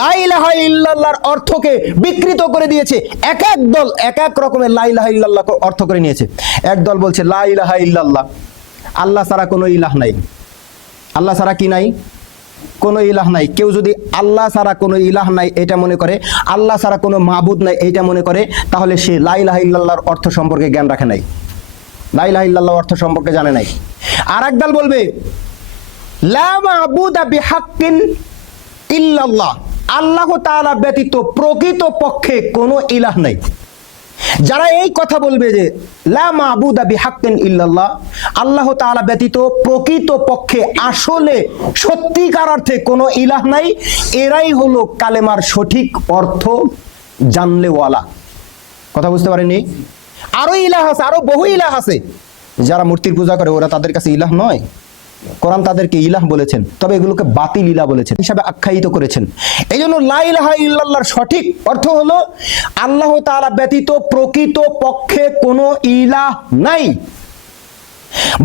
লা ইলাহা ইল্লাল্লাহর অর্থকে বিকৃত করে দিয়েছে। এক এক দল এক এক রকমের লা ইলাহা ইল্লাল্লাহ অর্থ করে নিয়েছে। এক দল বলছে লা ইলাহা ইল্লাল্লাহ, আল্লাহ ছাড়া কোনো ইলাহ নাই। আল্লাহ ছাড়া কি নাই? কোনো ইলাহ নাই। কেউ যদি আল্লাহ ছাড়া কোনো ইলাহ নাই এটা মনে করে, আল্লাহ ছাড়া কোনো মাবুদ নাই এইটা মনে করে, তাহলে সে লা ইলাহা ইল্লাল্লাহর অর্থ সম্পর্কে জ্ঞান রাখে নাই, লা ইলাহা ইল্লাল্লাহর অর্থ সম্পর্কে জানে নাই। আর এক দল বলবে লা মাবুদা বিহাক্কিন ইল্লাল্লাহ, আল্লাহ তাআলা ব্যতীত প্রকৃত পক্ষে কোনো ইলাহ নাই। যারা এই কথা বলবে যে লা মাবুদা বিহাক্কিন ইল্লাল্লাহ, আল্লাহ তাআলা ব্যতীত প্রকৃত পক্ষে আসলে সত্যিকার অর্থে কোনো ইলাহ নাই, এরাই হলো কালেমার সঠিক অর্থ জানলেওয়ালা। কথা বুঝতে পারেননি? আরো ইলাহ আছে, আরো বহু ইলাহ আছে। যারা মূর্তির পূজা করে ওরা তাদের কাছে ইলাহ নয়। কোরআন তাদেরকে ইলাহ বলেছেন, তবে এগুলোকে বাতিল ইলাহ বলেছেন, হিসাবে আখ্যায়িত করেছেন। এই জন্য লা ইলাহা ইল্লাল্লাহর সঠিক অর্থ হলো আল্লাহ তাআলা ব্যতীত প্রকৃত পক্ষে কোনো ইলাহ নাই।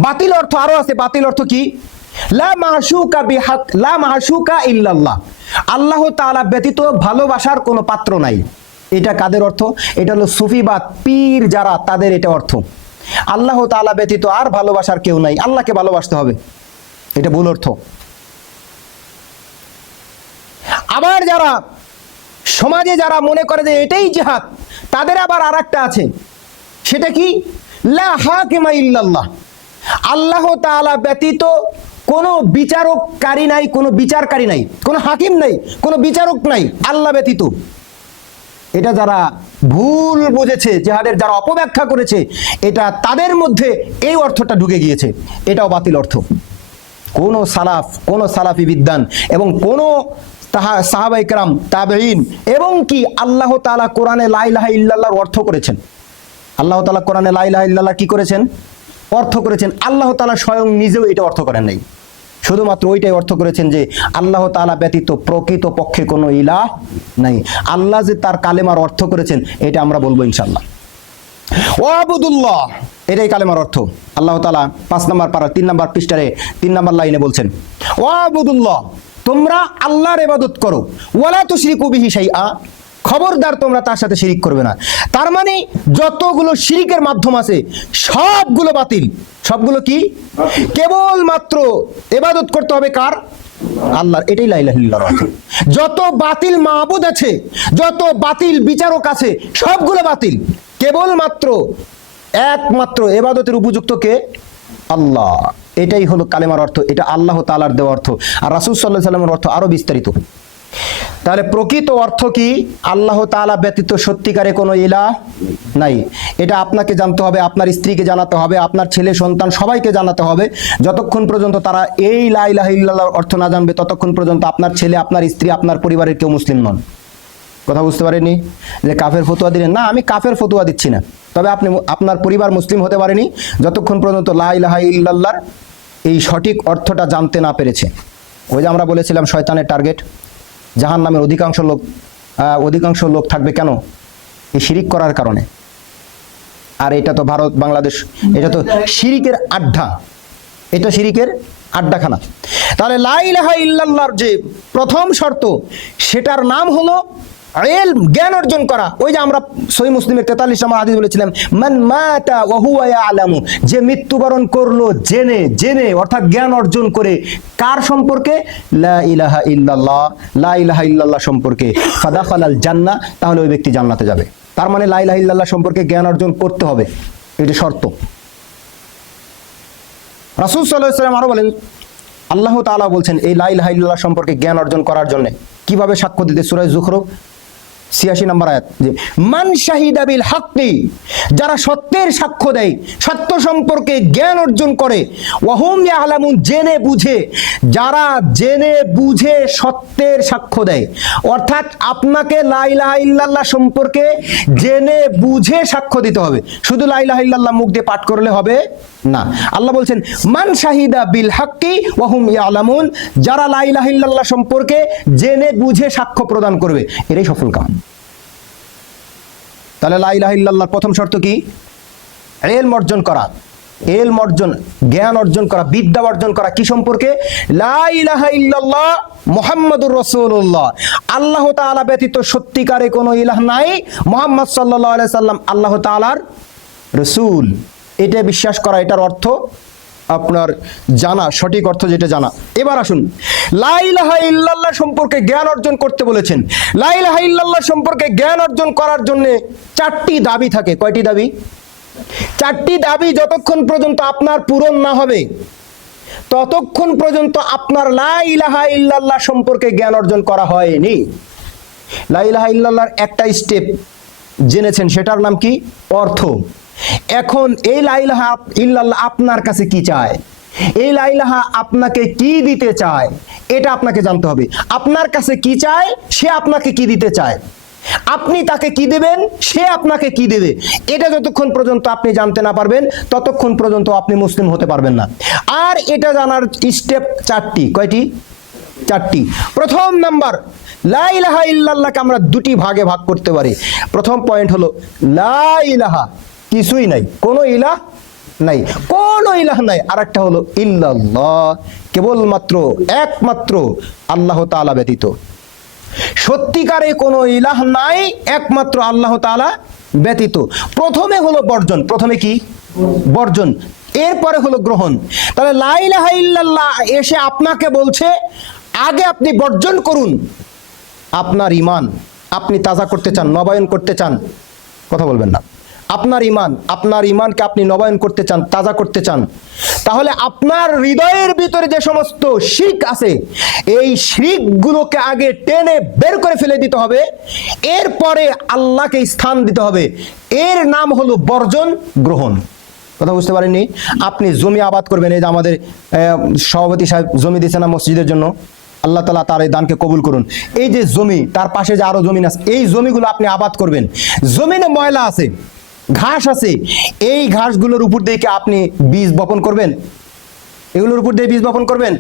বাতিল অর্থ আরো আছে। বাতিল অর্থ কি? লা মাশুকা বিহাক, লা মাশুকা ইল্লাল্লাহ, আল্লাহ তাআলা ব্যতীত ভালোবাসার কোনো পাত্র নাই। এটা কাদের অর্থ? এটা হলো সুফিবাদ, পীর যারা, তাদের এটা অর্থ। আল্লাহ তাআলা ব্যতীত আর ভালোবাসার কেউ নাই, আল্লাহকে ভালোবাসতে হবে, এটা ভুল অর্থ। আবার যারা সমাজে যারা মনে করে যে এটাই জিহাদ, তাদের আবার আরেকটা আছে। সেটা কি? লা হাকিমা ইল্লাল্লাহ, আল্লাহ তাআলা ব্যতীত কোনো বিচারককারী নাই, কোনো বিচারকারী নাই, কোনো হাকিম নাই, কোনো বিচারক নাই আল্লাহ ব্যতীত। এটা যারা ভুল বুঝেছে, জিহাদের যারা অপব্যাখ্যা করেছে, এটা তাদের মধ্যে এই অর্থটা ঢুকে গিয়েছে, এটাও বাতিল অর্থ। কোন সালাফ, কোন সালাফি বিদ্বান এবং কোন সাহাবায়ে কেরাম, তাবেঈন এবং কি আল্লাহ তাআলা কোরআনে লা ইলাহা ইল্লাল্লাহর অর্থ করেছেন। আল্লাহ তাআলা কোরআনে লা ইলাহা ইল্লাল্লাহ কি করেছেন? অর্থ করেছেন। আল্লাহ তাআলা স্বয়ং নিজেও এটা অর্থ করেন নাই, শুধুমাত্র ওইটাই অর্থ করেছেন যে আল্লাহ তাআলা ব্যতীত প্রকৃত পক্ষে কোনো ইলাহ নাই। আল্লাহ যে তার কালেমার অর্থ করেছেন এটা আমরা বলবো ইনশাআল্লাহ। ওয়াবুদুল্লাহ, এটাই কালেমার অর্থ। আল্লাহ তাআলা 5 নম্বর পারা 3 নম্বর পৃষ্ঠারে 3 নম্বর লাইনে বলছেন ওয়াবুদুল্লাহ, তোমরা আল্লাহর ইবাদত করো, ওয়ালা তুশরিকু বিহি শাইআ, খবরদার তোমরা তার সাথে শিরিক করবে না। তার মানে যতগুলো শিরিকের মাধ্যম আছে সবগুলো বাতিল। সবগুলো কি? কেবলমাত্র ইবাদত করতে হবে কার? আল্লাহর। এটাই লা ইলাহা ইল্লাল্লাহর অর্থ। যত বাতিল মাবুদ আছে, যত বাতিল বিচারক আছে, সবগুলো বাতিল। কেবলমাত্র একমাত্র ইবাদতের উপযুক্ত কে? আল্লাহ। এটাই হলো কালেমার অর্থ। এটা আল্লাহ তাআলার দেওয়া অর্থ। আর রাসূল সাল্লাল্লাহু আলাইহি ওয়াসাল্লামের অর্থ আরো বিস্তারিত। তাহলে প্রকৃত অর্থ কি? আল্লাহ তাআলা ব্যতীত সত্যিকারে কোনো ইলাহ নাই। এটা আপনাকে জানতে হবে, আপনার স্ত্রীকে জানাতে হবে, আপনার ছেলে সন্তান সবাইকে জানাতে হবে। যতক্ষণ পর্যন্ত তারা এই লা ইলাহা ইল্লাল্লাহর অর্থ না জানবে, ততক্ষণ পর্যন্ত আপনার ছেলে, আপনার স্ত্রী, আপনার পরিবারের কেউ মুসলিম নন। কথা বুঝতে পারেনি? যে কাফের ফতোয়া দিলেন না, আমি কাফের ফতোয়া দিচ্ছি না, তবে আপনি আপনার পরিবার মুসলিম হতে পারেনি যতক্ষণ পর্যন্ত লা ইলাহা ইল্লাল্লাহর এই সঠিক অর্থটা জানতে না পেরেছে। ওই যে আমরা বলেছিলাম শয়তানের টার্গেট জাহান্নামের অধিকাংশ লোক থাকবে কেন? এই শিরিক করার কারণে। আর এটা তো ভারত, বাংলাদেশ, এটা তো শিরিকের আড্ডা, এটা শিরিকের আড্ডাখানা। তাহলে লা ইলাহা ইল্লাল্লাহর যে প্রথম শর্ত, সেটার নাম হলো ইলম, জ্ঞান অর্জন করা। ওই যে আমরা সহিহ মুসলিমের 43 নম্বর হাদিস বলেছিলাম, মান মাতা ওয়া হুয়া ইয়ালামু, যে মৃত্যুবরণ করলো জেনে জেনে, অর্থাৎ জ্ঞান অর্জন করে। কার সম্পর্কে? লা ইলাহা ইল্লাল্লাহ, লা ইলাহা ইল্লাল্লাহ সম্পর্কে। ফাদাখালাল জান্নাহ, তাহলে ওই ব্যক্তি জান্নাতে যাবে। তার মানে লা ইলাহা ইল্লাল্লাহ সম্পর্কে জ্ঞান অর্জন করতে হবে, এটা শর্ত। রাসূল সাল্লাল্লাহু আলাইহি ওয়াসাল্লাম আরো বলেন, আল্লাহ তাআলা বলছেন এই লা ইলাহা ইল্লাল্লাহ সম্পর্কে জ্ঞান অর্জন করার জন্য কিভাবে সাক্ষ্য দিতে। সূরা যুখরুফ 86 নম্বর আয়াত, যে মান শাহিদা বিল হাক্কি, যারা সত্যের সাক্ষ্য দেয়, সত্য সম্পর্কে জ্ঞান অর্জন করে, ওয়াহুম ইয়ালামুন, জেনে বুঝে, যারা জেনে বুঝে সত্যের সাক্ষ্য দেয়। অর্থাৎ আপনাকে লা ইলাহা ইল্লাল্লাহ সম্পর্কে জেনে বুঝে সাক্ষ্য দিতে হবে, শুধু লা ইলাহা ইল্লাল্লাহ মুখ দিয়ে পাঠ করলে হবে না। আল্লাহ বলছেন মান শাহিদা বিল হাক্কি ওয়াহুম ইয়ালামুন, যারা লা ইলাহা ইল্লাল্লাহ সম্পর্কে জেনে বুঝে সাক্ষ্য প্রদান করবে, এটাই সফল কাম। তাহলে লা ইলাহা ইল্লাল্লাহর প্রথম শর্ত কি? ইলম অর্জন করা, ইলম অর্জন, জ্ঞান অর্জন করা, বিদ্যা অর্জন করা। কি সম্পর্কে? লা ইলাহা ইল্লাল্লাহ মুহাম্মাদুর রাসূলুল্লাহ, আল্লাহ তাআলা ব্যতীত সত্যিকারে কোনো ইলাহ নাই, মুহাম্মদ সাল্লাল্লাহু আলাইহি সাল্লাম আল্লাহ তাআলার রাসূল। এটা বিশ্বাস করা, এটার অর্থ আপনার জানা, সঠিক অর্থ যেটা জানা। এবার আসুন, লা ইলাহা ইল্লাল্লাহ সম্পর্কে জ্ঞান অর্জন করতে বলেছেন। লা ইলাহা ইল্লাল্লাহ সম্পর্কে জ্ঞান অর্জন করার জন্য 4টি দাবি থাকে। কয়টি দাবি? 4টি দাবি যতক্ষণ পর্যন্ত আপনার পূরণ না হবে, ততক্ষণ পর্যন্ত আপনার লা ইলাহা ইল্লাল্লাহ সম্পর্কে জ্ঞান অর্জন করা হয়নি। লা ইলাহা ইল্লাল্লাহর একটা স্টেপ জেনেছেন, সেটার নাম কি? অর্থ। এখন এই লা ইলাহা ইল্লাল্লাহ আপনার কাছে কি চায়, এই লা ইলাহা আপনাকে কি দিতে চায়, এটা আপনাকে জানতে হবে। আপনার কাছে কি চায়, সে আপনাকে কি দিতে চায়, আপনি তাকে কি দেবেন, সে আপনাকে কি দেবে, এটা যতক্ষণ পর্যন্ত আপনি জানতে না পারবেন, ততক্ষণ পর্যন্ত আপনি মুসলিম হতে পারবেন না। আর এটা জানার স্টেপ 4টি। কয়টি? 4টি। প্রথম নাম্বার, লা ইলাহা ইল্লাল্লাহকে আমরা 2টি ভাগে ভাগ করতে পারি। প্রথম পয়েন্ট হলো লা ইলাহা, কিছুই নাই, কোনো ইলাহ নাই, কোনো ইলাহ নাই। আর একটা হলো ইল্লাল্লাহ, কেবলমাত্র একমাত্র আল্লাহ তাআলা ব্যতীত সত্যিকারে কোনো ইলাহ নাই, একমাত্র আল্লাহ তাআলা ব্যতীত। প্রথমে হলো বর্জন। প্রথমে কি? বর্জন। এরপরে হলো গ্রহণ। তাহলে লা ইলাহা ইল্লাল্লাহ এসে আপনাকে বলছে আগে আপনি বর্জন করুন আপনার ঈমান। আপনি তাজা করতে চান, নবায়ন করতে চান, কথা বলবেন না, আপনার ঈমান, আপনার ঈমানকে আপনি নবায়ন করতে চান, তাজা করতে চান, তাহলে আপনার হৃদয়ের ভিতরে যে সমস্ত শিরক আছে, এই শিরকগুলোকে আগে টেনে বের করে ফেলে দিতে হবে, এরপরে আল্লাহকে স্থান দিতে হবে। এর নাম হলো বর্জন, গ্রহণ। কথা বুঝতে পারেননি? আপনি জমি আবাদ করবেন, এই যে আমাদের সভাপতি সাহেব জমি দিয়েছে না মসজিদের জন্য, আল্লাহ তাআলা তার এই দানকে কবুল করুন। এই যে জমি, তার পাশে যে আরো জমি আছে, এই জমিগুলো আপনি আবাদ করবেন। জমিনে ময়লা আছে, ঘাস আছে, এই ঘাসগুলোর উপর দিয়ে কি আপনি বীজ বপন করবেন? এগুলোর উপর দিয়ে বীজ বপন করবেন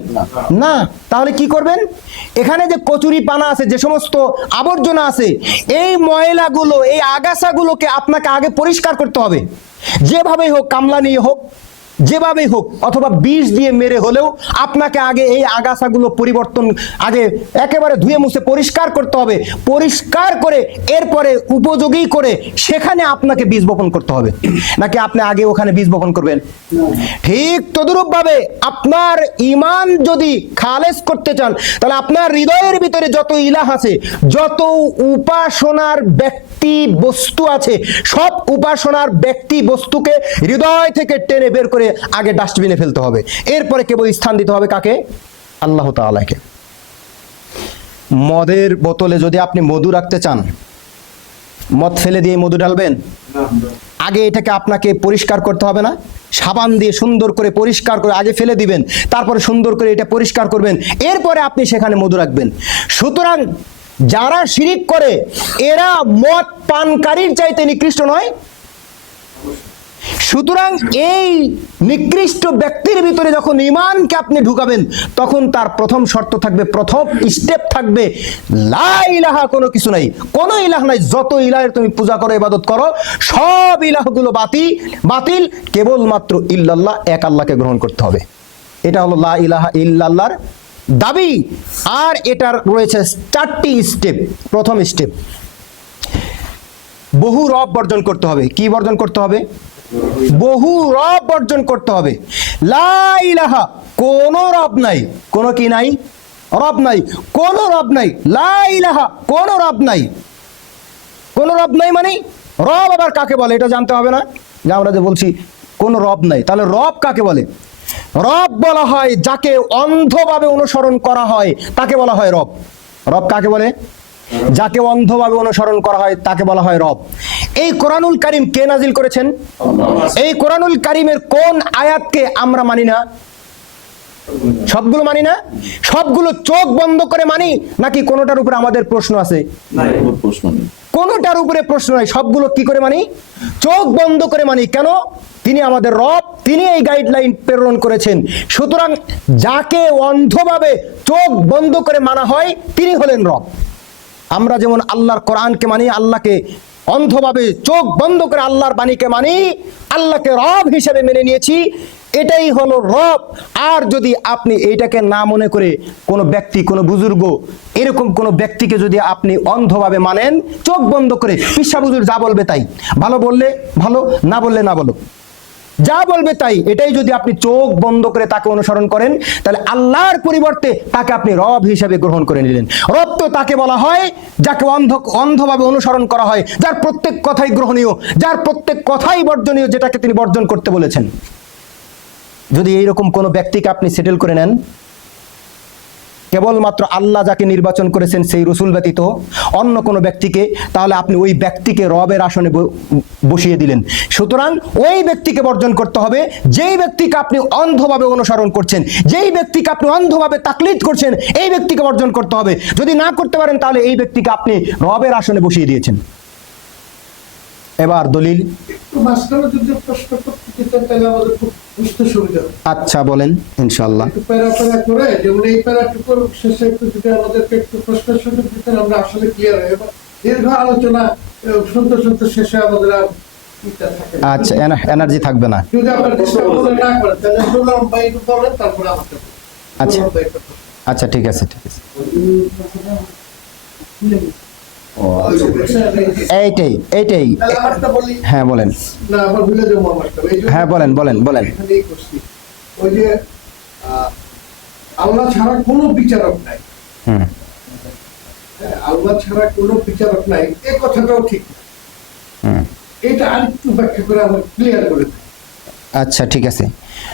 না। তাহলে কি করবেন? এখানে যে কচুরি পানা আছে, যে সমস্ত আবর্জনা আছে, এই ময়লাগুলো, এই আগাছাগুলোকে আপনাকে আগে পরিষ্কার করতে হবে। যেভাবেই হোক, কামলা নিয়ে হোক, যেভাবেই হোক, অথবা বিষ দিয়ে মেরে হলেও আপনাকে আগে এই আগাছাগুলো পরিবর্তন, আগে একেবারে ধুয়ে মুছে পরিষ্কার করতে হবে। পরিষ্কার করে এরপরে উপযোগী করে সেখানে আপনাকে বীজ বপন করতে হবে। নাকি আপনি আগে ওখানে বীজ বপন করবেন? ঠিক তদ্রূপভাবে আপনার ঈমান যদি খালেস করতে চান, তাহলে আপনার হৃদয়ের ভিতরে যত ইলাহ আছে, যত উপাসনার ব্যক্তি বস্তু আছে, সব উপাসনার ব্যক্তি বস্তুকে হৃদয় থেকে টেনে বের করে আগে ডাস্টবিনে ফেলতে হবে। এরপরে কেবল স্থান দিতে হবে কাকে? আল্লাহ তাআলাকে। মদের বোতলে যদি আপনি মধু রাখতে চান, মদ ফেলে দিয়ে মধু ঢালবেন? আগে এটাকে আপনাকে পরিষ্কার করতে হবে না? সাবান দিয়ে সুন্দর করে পরিষ্কার করে আগে ফেলে দিবেন, তারপরে সুন্দর করে এটা পরিষ্কার করবেন, এরপরে আপনি সেখানে মধু রাখবেন। সুতরাং যারা শিরিক করে, এরা মদ পানকারীর চাইতে নিকৃষ্ট নয়। সুতরাং এই নিকৃষ্ট ব্যক্তির ভিতরে যখন ঈমানকে আপনি ঢুকাবেন, তখন তার প্রথম শর্ত থাকবে, প্রথম স্টেপ থাকবে লা ইলাহা, কোনো কিছু নাই, কোনো ইলাহ নাই। যত ইলাহের তুমি পূজা করো, ইবাদত করো, সব ইলাহগুলো বাতিল, কেবলমাত্র ইল্লাল্লাহ, এক আল্লাহকে গ্রহণ করতে হবে। এটা হলো লা ইলাহা ইল্লাল্লাহর দাবি। আর এটার রয়েছে 4টি স্টেপ। প্রথম স্টেপ, বহু রব বর্জন করতে হবে। কি বর্জন করতে হবে? বহু রব বর্জন করতে হবে। লা ইলাহা, কোনো রব নাই, কোনো কি নাই? রব নাই, কোনো রব নাই। লা ইলাহা, কোনো রব নাই। কোনো রব নাই মানে রব আবার কাকে বলে এটা জানতে হবে না? যে আমরা যে বলছি কোনো রব নাই, তাহলে রব কাকে বলে? রব বলা হয় যাকে অন্ধভাবে অনুসরণ করা হয়, তাকে বলা হয় রব। রব কাকে বলে? যাকে অন্ধভাবে অনুসরণ করা হয় তাকে বলা হয় রব। এই কোরআনুল কারীম কে নাজিল করেছেন? এই কোরআনুল কারীমের কোন আয়াতকে আমরা মানি না? সবগুলো মানি না? সবগুলো চোখ বন্ধ করে মানি, নাকি কোনোটার উপরে আমাদের প্রশ্ন আছে? কোনোটার উপরে প্রশ্ন নাই, সবগুলো কি করে মানি? চোখ বন্ধ করে মানি। কেন? তিনি আমাদের রব, তিনি এই গাইডলাইন প্রেরণ করেছেন। সুতরাং যাকে অন্ধভাবে চোখ বন্ধ করে মানা হয় তিনি হলেন রব। আমরা যেমন আল্লাহর কোরআনকে মানি, আল্লাহকে অন্ধভাবে চোখ বন্ধ করে আল্লাহর বাণীকে মানি, আল্লাহকে রব হিসেবে মেনে নিয়েছি, এটাই হলো রব। আর যদি আপনি এইটাকে না মনে করে কোনো ব্যক্তি, কোনো বুজুর্গ, এরকম কোনো ব্যক্তিকে যদি আপনি অন্ধভাবে মানেন চোখ বন্ধ করে, পিসা বুজুর যা বলবে তাই, ভালো বললে ভালো, না বললে না বলো, যা বলবে তাই, এটাই যদি আপনি চোখ বন্ধ করে তাকে অনুসরণ করেন, তাহলে আল্লাহর পরিবর্তে তাকে আপনি রব হিসেবে গ্রহণ করে নিলেন। রব তো তাকে বলা হয় যাকে অন্ধভাবে অনুসরণ করা হয়, যার প্রত্যেক কথাই গ্রহণীয়, যার প্রত্যেক কথাই বর্জনীয়, যেটাকে তিনি বর্জন করতে বলেছেন। যদি এইরকম কোনো ব্যক্তিকে আপনি সেটেল করে নেন, কেবলমাত্র আল্লাহ যাকে নির্বাচন করেছেন সেই রসুল ব্যতীত অন্য কোনো ব্যক্তিকে, তাহলে আপনি ওই ব্যক্তিকে রবের আসনে বসিয়ে দিলেন। সুতরাং ওই ব্যক্তিকে বর্জন করতে হবে যেই ব্যক্তিকে আপনি অন্ধভাবে অনুসরণ করছেন, যেই ব্যক্তিকে আপনি অন্ধভাবে তাকলিদ করছেন, এই ব্যক্তিকে বর্জন করতে হবে। যদি না করতে পারেন তাহলে এই ব্যক্তিকে আপনি রবের আসনে বসিয়ে দিয়েছেন। এবার দলিল। আচ্ছা বলেন, ইনশাআল্লাহ। আচ্ছা, এনার্জি থাকবে না। আচ্ছা আচ্ছা, ঠিক আছে ঠিক আছে। এইটাই এইটাই হ্যাঁ বলেন। হ্যাঁ বলেন বলেন বলেন। ওই যে আল্লাহ ছাড়া কোনো বিচারক নাই, আল্লাহ ছাড়া কোনো বিচারক নাই, এই কথাটাও ঠিক। এটা আরেকটু ব্যাখ্যা করে আমরা ক্লিয়ার করে দিই। আচ্ছা ঠিক আছে।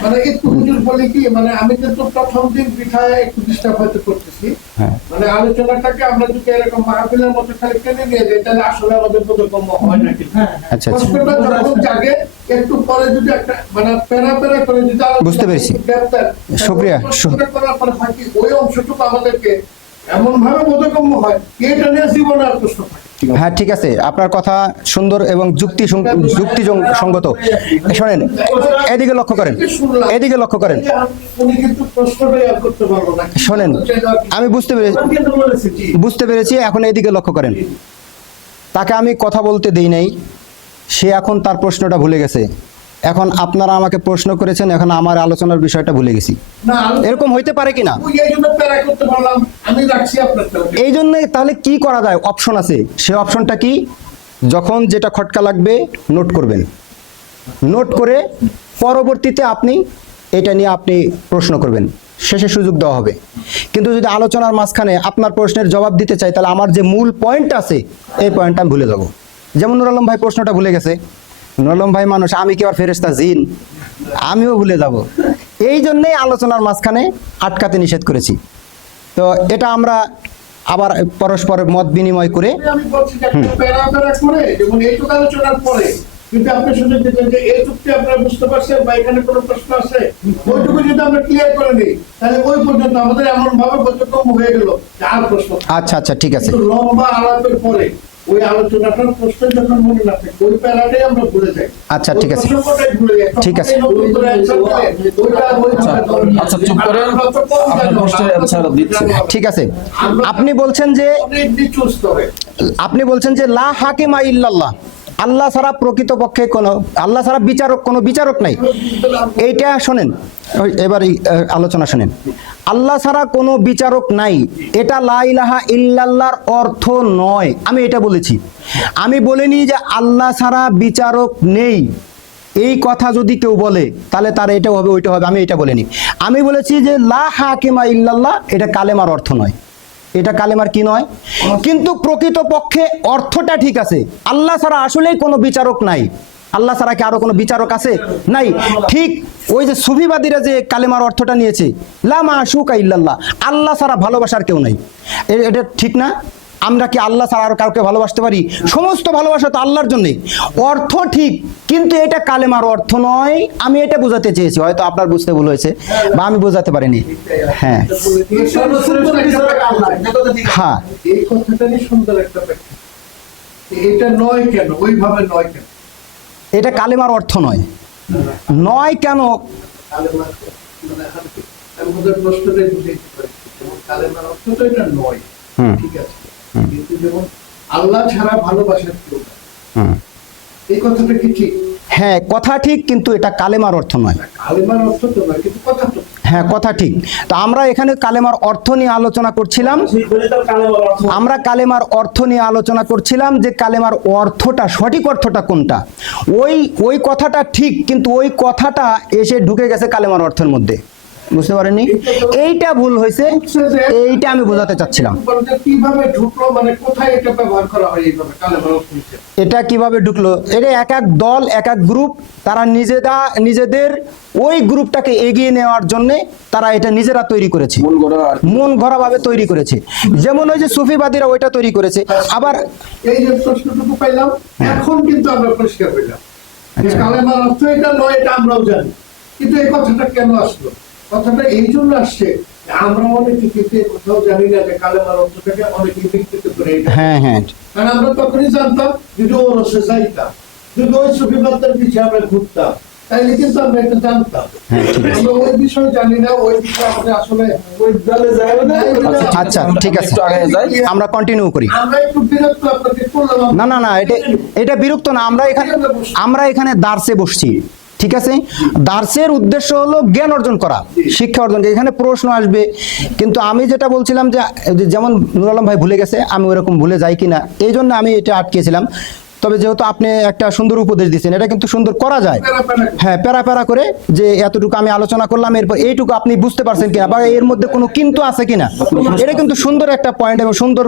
মানে একটু হুজুর বলে কি, মানে আমি কিন্তু প্রথম দিন পিঠায় একটু ডিস্টার্ব হয়তো করতেছি, মানে আলোচনাটাকে আমরা যদি এরকম মাহফিলের মতো খালি টেনে নিয়ে যাই তাহলে আসলে আমাদের বোধগম্য হয় না। কিন্তু আচ্ছা প্রশ্নটা যখন জাগে একটু পরে যদি একটা মানে প্যারা প্যারা করে যদি বুঝতে পেরেছি, শুকরিয়া। করার পরে বাকি ওই অংশটুকু আমাদেরকে এমন ভাবে বোধগম্য হয় এটা নিয়ে জীবনে আর প্রশ্ন থাকে। হ্যাঁ ঠিক আছে, আপনার কথা সুন্দর এবং যুক্তিসঙ্গত। শোনেন, এদিকে লক্ষ্য করেন, এদিকে লক্ষ্য করেন। শোনেন, আমি বুঝতে পেরেছি, এখন এদিকে লক্ষ্য করেন। তাকে আমি কথা বলতে দেই নাই, সে এখন তার প্রশ্নটা ভুলে গেছে। এখন আপনারা আমাকে প্রশ্ন করেছেন, এখন আমার আলোচনার বিষয়টা ভুলে গেছি। এরকম হইতে পারে কিনা? এই জন্য তাহলে কি করা যায়? অপশন আছে, সে অপশনটা কি? যখন যেটা খটকা লাগবে নোট করবেন, নোট করে পরবর্তীতে আপনি এটা নিয়ে আপনি প্রশ্ন করবেন, শেষে সুযোগ দেওয়া হবে। কিন্তু যদি আলোচনার মাঝখানে আপনার প্রশ্নের জবাব দিতে চাই, তাহলে আমার যে মূল পয়েন্ট আছে এই পয়েন্টটা আমি ভুলে যাব। যেমন নুর আলম ভাই প্রশ্নটা ভুলে গেছে। নুর আলম ভাই মানুষ, আমি কি আর ফেরেশতা জিন? আমিও ভুলে যাব। এই জন্যেই আলোচনার মাঝখানে আটকাতে নিষেধ করেছি। তো এটা আমরা আবার পরস্পর মত বিনিময় করে আমি বলছি যে প্যারা প্যারা করে যেমন এইটুকু আলোচনার পরে কিন্তু আপনি শুনে দিতেন যে এই চুক্তি আপনারা বুঝতে পারছেন বা এখানে কোনো প্রশ্ন আছে, ওইটুকু যদি আমরা ক্লিয়ার করে নিই তাহলে ওই পর্যন্ত আমাদের এমন ভাবে বোধগম্য হয়ে গেল যে আর প্রশ্ন। আচ্ছা আচ্ছা ঠিক আছে। লম্বা আলাপের পরে ওই আলোচনাটার প্রশ্ন যখন মনে না থাকে ওই প্যারাটাই আমরা ভুলে যাই। আচ্ছা ঠিক আছে ঠিক আছে। আচ্ছা চুপ করেন, আপনার প্রশ্নের অ্যানসার দিচ্ছি। ঠিক আছে, আপনি বলছেন যে লা হাকিমা ইল্লাল্লাহ, আল্লাহ ছাড়া প্রকৃতপক্ষে আল্লাহ ছাড়া কোনো বিচারক নাই। এইটা শোনেন, এবার আলোচনা শোনেন। আল্লাহ ছাড়া কোনো বিচারক নাই, এটা লা ইলাহা ইল্লাল্লাহর অর্থ নয়। আমি এটা বলেছি, আমি বলিনি যে আল্লাহ ছাড়া বিচারক নেই। এই কথা যদি কেউ বলে তাহলে তার এটা হবে ওইটা হবে, আমি এটা বলিনি। আমি বলেছি যে লা হাকিমা ইল্লাল্লাহ এটা কালেমার অর্থ নয়, এটা কালেমার কি নয়, কিন্তু প্রকৃতপক্ষে অর্থটা ঠিক আছে। আল্লাহ ছাড়া আসলেই কোনো বিচারক নাই। আল্লাহ ছাড়া কি আরো কোনো বিচারক আছে? নাই। ঠিক ওই যে সুফিবাদীরা যে কালেমার অর্থটা নিয়েছে লা মাশুকা ইল্লাল্লাহ, আল্লাহ ছাড়া ভালোবাসার কেউ নাই, এটা ঠিক না? আমরা কি আল্লাহ ছাড়া আর কাউকে ভালোবাসতে পারি? সমস্ত ভালোবাসা তো আল্লাহর জন্যই। অর্থ ঠিক, কিন্তু এটা কালেমার অর্থ নয়। আমি এটা বোঝাতে চেয়েছি, হয়তো আপনার বুঝতে ভুল হয়েছে বা আমি বোঝাতে পারিনি। হ্যাঁ হ্যাঁ, এই কথাটারই সুন্দর একটা ব্যাখ্যা। এটা নয় কেন, ওইভাবে নয় কেন? এটা কালেমার অর্থ নয়। নয় কেন? কালেমার মানে আমি বোধহয় প্রশ্নটাই বুঝাইতে পারি। যেমন কালেমার অর্থ তো এটা নয়, হুম। ঠিক আছে, কিন্তু যেমন আল্লাহ ছাড়া ভালোবাসার কেউ নাই, হুম। এই কথাটা কি ঠিক? হ্যাঁ, কথা ঠিক, কিন্তু এটা কালেমার অর্থ নয়। কালেমার অর্থ তো নয়, কিন্তু কথা তো। হ্যাঁ, কথা ঠিক। তো আমরা এখানে কালেমার অর্থ নিয়ে আলোচনা করছিলাম। আমরা কালেমার অর্থ নিয়ে আলোচনা করছিলাম যে কালেমার অর্থটা, সঠিক অর্থটা কোনটা। ওই কথাটা ঠিক, কিন্তু ওই কথাটা এসে ঢুকে গেছে কালেমার অর্থের মধ্যে। বুঝতে পারেননি? এইটা ভুল হয়েছে, এইটা আমি বোঝাতে চাচ্ছিলাম। বলতে কিভাবে ঢুকলো, মানে কোথায় এটা ব্যবহার করা হয় এইভাবে কালেমার অর্থ হিসেবে? এটা কিভাবে ঢুকলো? এটা এক এক দল, এক এক গ্রুপ, তারা নিজেদের ওই গ্রুপটাকে এগিয়ে নেওয়ার জন্য তারা এটা নিজেরা তৈরি করেছে, মন গড়া ভাবে তৈরি করেছে। যেমন ওই যে সুফিবাদীরা ওইটা তৈরি করেছে। আবার এই যে প্রশ্নটুকু পাইলাম, এখন কিন্তু আমরা পরিষ্কার পেলাম যে কালেমার অর্থ এটা নয়, এটা আমরাও জানি, কিন্তু এই কথাটা কেন আসলো? কথাটা এই জন্য আসছে যে আমরা অনেকে কিন্তু এই কোথাও জানি না যে কালেমার অর্থটাকে অনেকে বিকৃত করে এটা। হ্যাঁ হ্যাঁ, কারণ আমরা তখনই জানতাম যদি ও রসে যাইতাম, যদি ওই সুফিবাদের পিছিয়ে আমরা ঘুরতাম, তাইলে কিন্তু আমরা এটা জানতাম। আমরা ওই বিষয় জানি না, ওই বিষয়ে আমাদের আসলে ওই দলে যায় না। আচ্ছা ঠিক আছে, আমরা কন্টিনিউ করি। আমরা একটু বিরক্ত আপনাকে করলাম। না না না, এটা বিরক্ত না। আমরা এখানে দার্সে বসছি, ঠিক আছে? দার্সের উদ্দেশ্য হলো জ্ঞান অর্জন করা, শিক্ষা অর্জন। এখানে প্রশ্ন আসবে, কিন্তু আমি যেটা বলছিলাম যে যেমন নুর আলম ভাই ভুলে গেছে, আমি ওরকম ভুলে যাই কিনা, এই জন্য আমি এটা আটকেছিলাম। তবে যেহেতু আপনি একটা সুন্দর উপদেশ দিচ্ছেন, এটা কিন্তু সুন্দর করা যায়। হ্যাঁ, প্যারা করে যে এতটুকু আমি আলোচনা করলাম, এরপর এইটুকু আপনি বুঝতে পারছেন কিনা বা এর মধ্যে কোনো কিন্তু আছে কিনা, এটা কিন্তু সুন্দর একটা পয়েন্ট এবং সুন্দর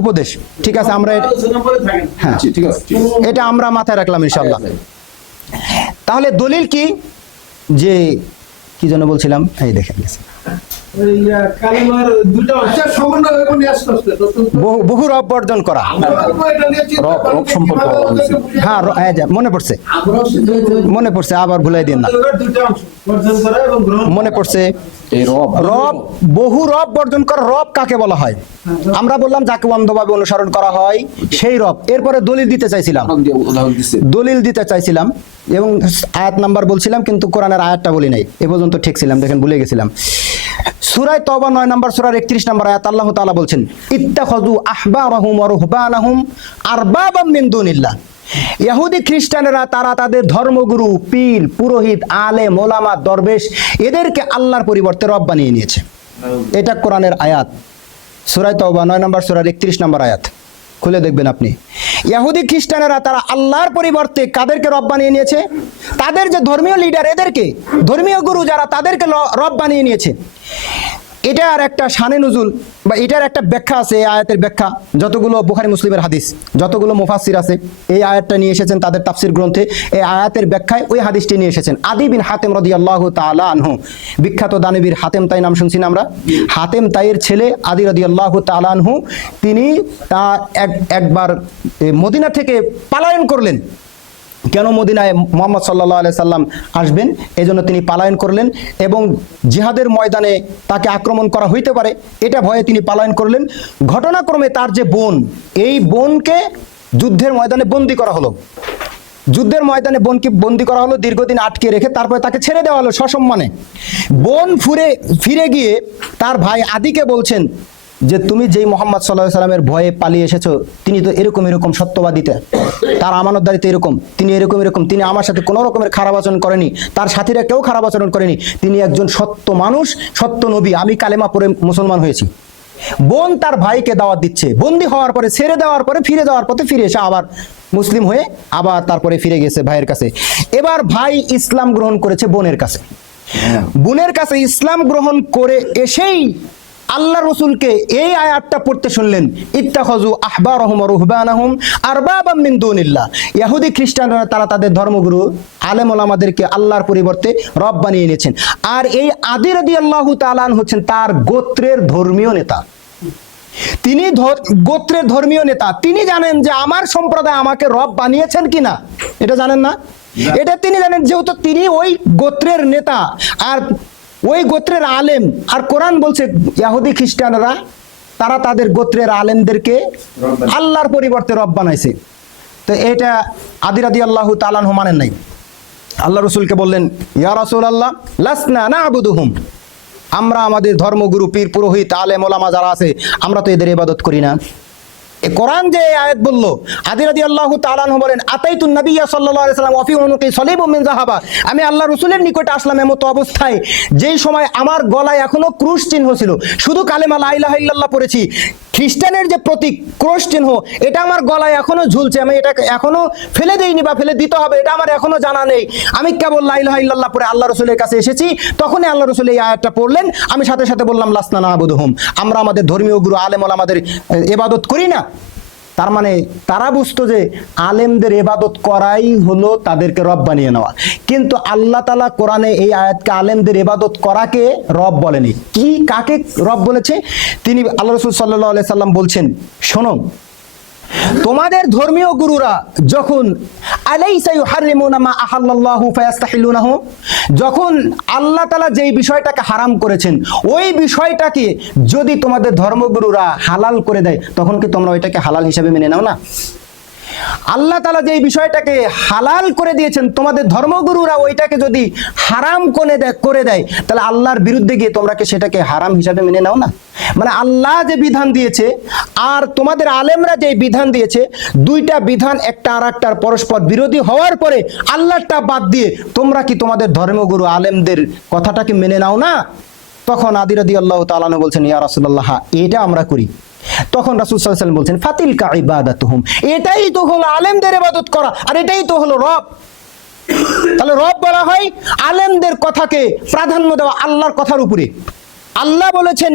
উপদেশ। ঠিক আছে, আমরা হ্যাঁ এটা আমরা মাথায় রাখলাম ইনশাআল্লাহ। তাহলে দলিল কি? যে কি জন্য বলছিলাম, এই দেখেন গেছে কালেমার দুটো আচ্ছা সমন্বয় হয়ে নিয়ে আসতে আসতে বহু রব বর্জন করা। হ্যাঁ মনে পড়ছে, আবার ভুলাই দিন না। মনে পড়ছে, রব, বহু রব বর্জন করা। রব কাকে বলা হয়? আমরা বললাম যাকে অন্ধভাবে অনুসরণ করা হয় সেই রব। এরপরে দলিল দিতে চাইছিলাম এবং আয়াত নাম্বার বলছিলাম, কিন্তু কোরআনের আয়াতটা বলি নাই। এ পর্যন্ত ঠিক ছিলাম, দেখেন ভুলে গেছিলাম। সূরা তওবা 9 নম্বর সূরার 31 নম্বর আয়াত আল্লাহ তাআলা বলছেন, ইত্তাখাযু আহবারাহুম ওয়া রুহবানাহুম আরবাবাম মিন দুনিল্লাহ। ইহুদি খ্রিস্টানেরা তারা তাদের ধর্মগুরু, পীর, পুরোহিত, আলেম, ওলামা, দরবেশ এদেরকে আল্লাহর পরিবর্তে রব বানিয়ে নিয়েছে। এটা কোরআনের আয়াত, সূরা তওবা 9 নম্বর সূরার 31 নম্বর আয়াত, খুলে দেখবেন আপনি। ইহুদি খ্রিস্টানেরা তারা আল্লাহর পরিবর্তে কাদেরকে রব বানিয়ে নিয়েছে? তাদের যে ধর্মীয় লিডার, এদেরকে, ধর্মীয় গুরু যারা, তাদেরকে রব বানিয়ে নিয়েছে। এটার একটা শানে নুজুল বা এটার একটা ব্যাখ্যা আছে। এই আয়াতের ব্যাখ্যা, যতগুলো বুখারী মুসলিমের হাদিস, যতগুলো মুফাসসির আছে এই আয়াতটা নিয়ে এসেছেন তাদের তাফসির গ্রন্থে। এই আয়াতের ব্যাখ্যায় ওই হাদিসটি নিয়ে এসেছেন। আদি বিন হাতেম রাদিয়াল্লাহু তাআলা আনহু, বিখ্যাত দানবীর হাতেম তাই নাম শুনছি না আমরা? হাতেম তাইয়ের ছেলে আদি রাদিয়াল্লাহু তাআলা আনহু, তিনি একবার মদিনা থেকে পলায়ন করলেন। কেন মদিনায় মুহাম্মদ সাল্লাল্লাহু আলাইহি সাল্লাম আসবেন, এজন্য তিনি পলায়ন করলেন এবং জিহাদের ময়দানে তাকে আক্রমণ করা হইতে পারে এটা ভয়ে তিনি পলায়ন করলেন। ঘটনাক্রমে তার যে বোন, এই বোনকে যুদ্ধের ময়দানে বন্দী করা হলো। যুদ্ধের ময়দানে বোনকে বন্দী করা হলো, দীর্ঘদিন আটকে রেখে তারপরে তাকে ছেড়ে দেওয়া হলো সসম্মানে। বোন ফিরে গিয়ে তার ভাই আদিকে বলছেন যে তুমি যেই মুহাম্মদ সাল্লাল্লাহু আলাইহি সাল্লামের ভয়ে পালিয়ে এসেছো, তিনি তো এরকম সত্যবাদিতা, তার আমানতদারিতে এরকম, তিনি এরকম, তিনি আমার সাথে কোনো রকমের খারাপ আচরণ করেনি, তার সাথীরা কেউ খারাপ আচরণ করেনি, তিনি একজন সত্য মানুষ, সত্য নবী, আমি কালেমা পড়ে মুসলমান হয়েছি। বোন তার ভাইকে দাওয়াত দিচ্ছে, বন্দী হওয়ার পরে, ছেড়ে দেওয়ার পরে, ফিরে যাওয়ার পথে ফিরে এসে আবার মুসলিম হয়ে আবার তারপরে ফিরে গেছে ভাইয়ের কাছে। এবার ভাই ইসলাম গ্রহণ করেছে বোনের কাছে। বোনের কাছে ইসলাম গ্রহণ করে এসেই আল্লাহ রসুলকে এই আয়াতটা পড়তে শুনলেন, ইত্তাখাযু আহবারাহুম ওয়া রুহবানাহুম আরবাবাম মিন দুনিল্লাহ। ইহুদি খ্রিস্টানরা তারা তাদের ধর্মগুরু, আলেম ওলামাদেরকে আল্লাহর পরিবর্তে রব বানিয়ে নিয়েছেন। আর এই আদি রাদিয়াল্লাহু তাআলা হচ্ছেন তার গোত্রের ধর্মীয় নেতা। তিনি গোত্রের ধর্মীয় নেতা, তিনি জানেন যে আমার সম্প্রদায় আমাকে রব বানিয়েছেন কিনা, এটা জানেন না? এটা তিনি জানেন, যেহেতু তিনি ওই গোত্রের নেতা আর ওই গোত্রের আলেম। আর কোরআন বলছে ইহুদি খ্রিস্টানরা তারা তাদের গোত্রের আলেমদেরকে আল্লাহর পরিবর্তে রব বানাইছে। তো এটা আদি রাদিয়াল্লাহু তাআলা আনহু মানেন নাই। আল্লাহ রসুলকে বললেন, ইয়া রাসূলুল্লাহ লাসনা না'বুদুহুম, আমরা আমাদের ধর্মগুরু পীর পুরোহিত আলেম ওলামা যারা আছে আমরা তো এদের ইবাদত করি না। এ কোরআন যে আয়াত বললো, আদি রাদিয়াল্লাহু তাআলা আনহু বলেন, আতাইতুন নাবিয়্যা সাল্লাল্লাহু আলাইহি ওয়াসাল্লাম ওয়া ফি উনুকি সালিবুম মিন যাহাবা, আমি আল্লাহ রাসূলের নিকটে আসলাম এমত অবস্থায় যেই সময় আমার গলায় এখনো ক্রুশ চিহ্ন ছিল, শুধু কালেমা লা ইলাহা ইল্লাল্লাহ পড়েছি, খ্রিস্টানের যে প্রতীক ক্রুশ চিহ্ন এটা আমার গলায় এখনো ঝুলছে, আমি এটা এখনো ফেলে দেইনি বা ফেলে দিতে হবে এটা আমার এখনো জানা নেই। আমি কেবল লা ইলাহা ইল্লাল্লাহ পড়ে আল্লাহ রাসূলের কাছে এসেছি, তখনই আল্লাহ রাসূল এই আয়াতটা পড়লেন, আমি সাথে সাথে বললাম লাসনা না'বুদুহুম, আমরা আমাদের ধর্মীয় গুরু আলেম ওলামাদের ইবাদত করি না। তার মানে তারা বুঝতো যে আলেমদের ইবাদত করাই হলো তাদেরকে রব বানিয়ে নেওয়া, কিন্তু আল্লাহ তাআলা কোরআনে এই আয়াতকে আলেমদের ইবাদত করাকে রব বলেনি। কি কাকে রব বলেছে? তিনি আল্লাহ রাসূল সাল্লাল্লাহু আলাইহি সাল্লাম বলছেন, শোনো, তোমাদের ধর্মীয় গুরুরা যখন আলাইসা ইউহাররিমুনা মা আহাল্লাল্লাহু ফায়াস্তাহিলুনাহু, যখন আল্লাহ তাআলা যেই বিষয়টাকে হারাম করেছেন ওই বিষয়টাকে যদি তোমাদের ধর্মগুরুরা হালাল করে দেয়, তখন কি তোমরা ওইটাকে হালাল হিসাবে মেনে নাও না? আল্লাহ তাআলা যেই বিষয়টাকে হালাল করে দিয়েছেন তোমাদের ধর্মগুরুরা ওইটাকে যদি হারাম করে দেয়, তাহলে আল্লাহর বিরুদ্ধে গিয়ে তোমরা কি সেটাকে হারাম হিসাবে মেনে নাও না? মানে আল্লাহ যে বিধান দিয়েছে আর তোমাদের আলেমরা যে বিধান দিয়েছে, দুইটা বিধান একটা আর একটার পরস্পর বিরোধী হওয়ার পরে আল্লাহটা বাদ দিয়ে তোমরা কি তোমাদের ধর্মগুরু আলেমদের কথাটাকে মেনে নাও না? তখন আদি রাদিয়াল্লাহু তাআলা আনহু বলছেন, ইয়া রাসূলুল্লাহ, এটা আমরা করি। তখন রাসূল সাল্লাল্লাহু আলাইহি ওয়াসাল্লাম বলছেন, ফাতিলকা ইবাদাতুহুম, এটাই তো হলো আলেমদের ইবাদত করা, আর এটাই তো হলো রব। তাহলে রব বলা হয় আলেমদের কথাকে প্রাধান্য দেওয়া আল্লাহর কথার উপরে। আল্লাহ বলেছেন,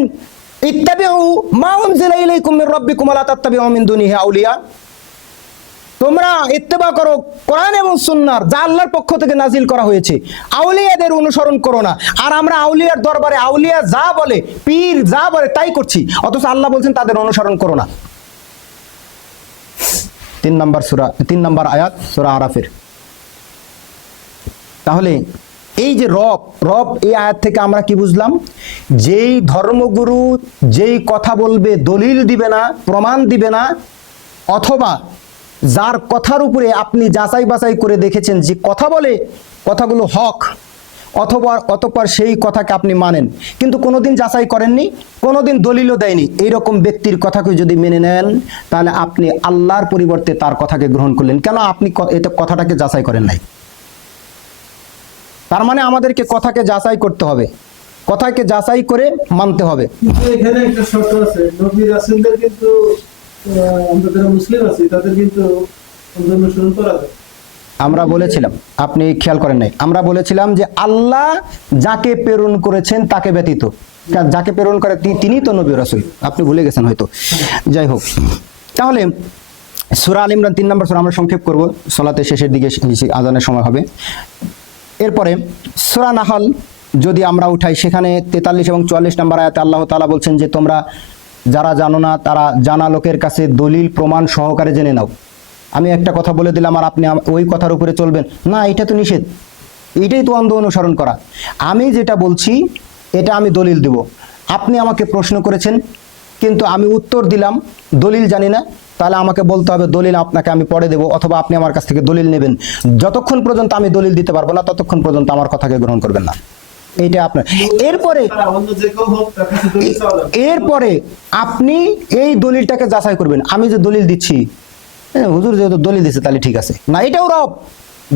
ইত্তাবিউ মা উনজিলা ইলাইকুম মির রাব্বিকুম ওয়া লা তাত্তাবিউ মিন দুনিহি আউলিয়া, তোমরা ইত্তেবা করো কোরআন এবং সুন্নাহর যা আল্লাহর পক্ষ থেকে নাজিল করা হয়েছে, আউলিয়াদের অনুসরণ করো না। আর আমরা আউলিয়ার দরবারে আউলিয়া যা বলে, পীর যা বলে তাই করছি, অথচ আল্লাহ বলছেন তাদের অনুসরণ করো না। 3 নম্বর আয়াত সূরা আরাফের। তাহলে এই যে রব এই আয়াত থেকে আমরা কি বুঝলাম? যেই ধর্মগুরু যেই কথা বলবে, দলিল দিবে না, প্রমাণ দিবে না, অথবা যার কথার উপরে আপনি যাচাই বাছাই করে দেখেছেন যে কথা বলে কথাগুলো হক, অতঃপর সেই কথাকে আপনি মানেন, কিন্তু কোনোদিন যাচাই করেননি, কোনোদিন দলিলও দেয়নি, এইরকম ব্যক্তির কথাকে যদি মেনে নেন, তাহলে আপনি আল্লাহর পরিবর্তে তার কথাকে গ্রহণ করলেন। কেন? আপনি এটা কথাটাকে যাচাই করেন নাই। তার মানে আমাদেরকে কথাকে যাচাই করতে হবে, কথাকে যাচাই করে মানতে হবে। কিন্তু এখানে একটা শর্ত আছে, নবী রাসূলদের কিন্তু আমরা যারা মুসলিম আছি তাদের কিন্তু অনুসরণ করা যায়। আমরা বলেছিলাম, আপনি খেয়াল করেন নাই, আমরা বলেছিলাম যে আল্লাহ যাকে প্রেরণ করেছেন তাকে ব্যতীত, যাকে প্রেরণ করে তিনি তো নবী রাসূল, আপনি ভুলে গেছেন হয়তো। যাই হোক, তাহলে সূরা আল ইমরান 3 নম্বর সূরা আমরা সংক্ষেপ করব, সালাতের শেষের দিকে আজানের সময় হবে। এরপরে সূরা নাহল যদি আমরা উঠাই, সেখানে 43 এবং 44 নম্বর আয়াতে আল্লাহ তাআলা বলছেন যে তোমরা যারা জানো না তারা জানা লোকের কাছে দলিল প্রমাণ সহকারে জেনে নাও। আমি একটা কথা বলে দিলাম আর আপনি ওই কথার উপরে চলবেন না, এটা তো নিষেধ, এটাই তো অন্ধ অনুসরণ করা। আমি যেটা বলছি এটা আমি দলিল দেব, আপনি আমাকে প্রশ্ন করেছেন কিন্তু আমি উত্তর দিলাম দলিল জানি না, তাহলে আমাকে বলতে হবে দলিল আপনাকে আমি পড়ে দেবো, অথবা আপনি আমার কাছ থেকে দলিল নেবেন। যতক্ষণ পর্যন্ত আমি দলিল দিতে পারবো না ততক্ষণ পর্যন্ত আমার কথাকে গ্রহণ করবেন না, এইটা আপনার। এরপরে আপনি এই দলিলটাকে যাচাই করবেন। আমি যে দলিল দিচ্ছি, হুজুর যেহেতু দলিল দিচ্ছে তাহলে ঠিক আছে না, এটাও রব।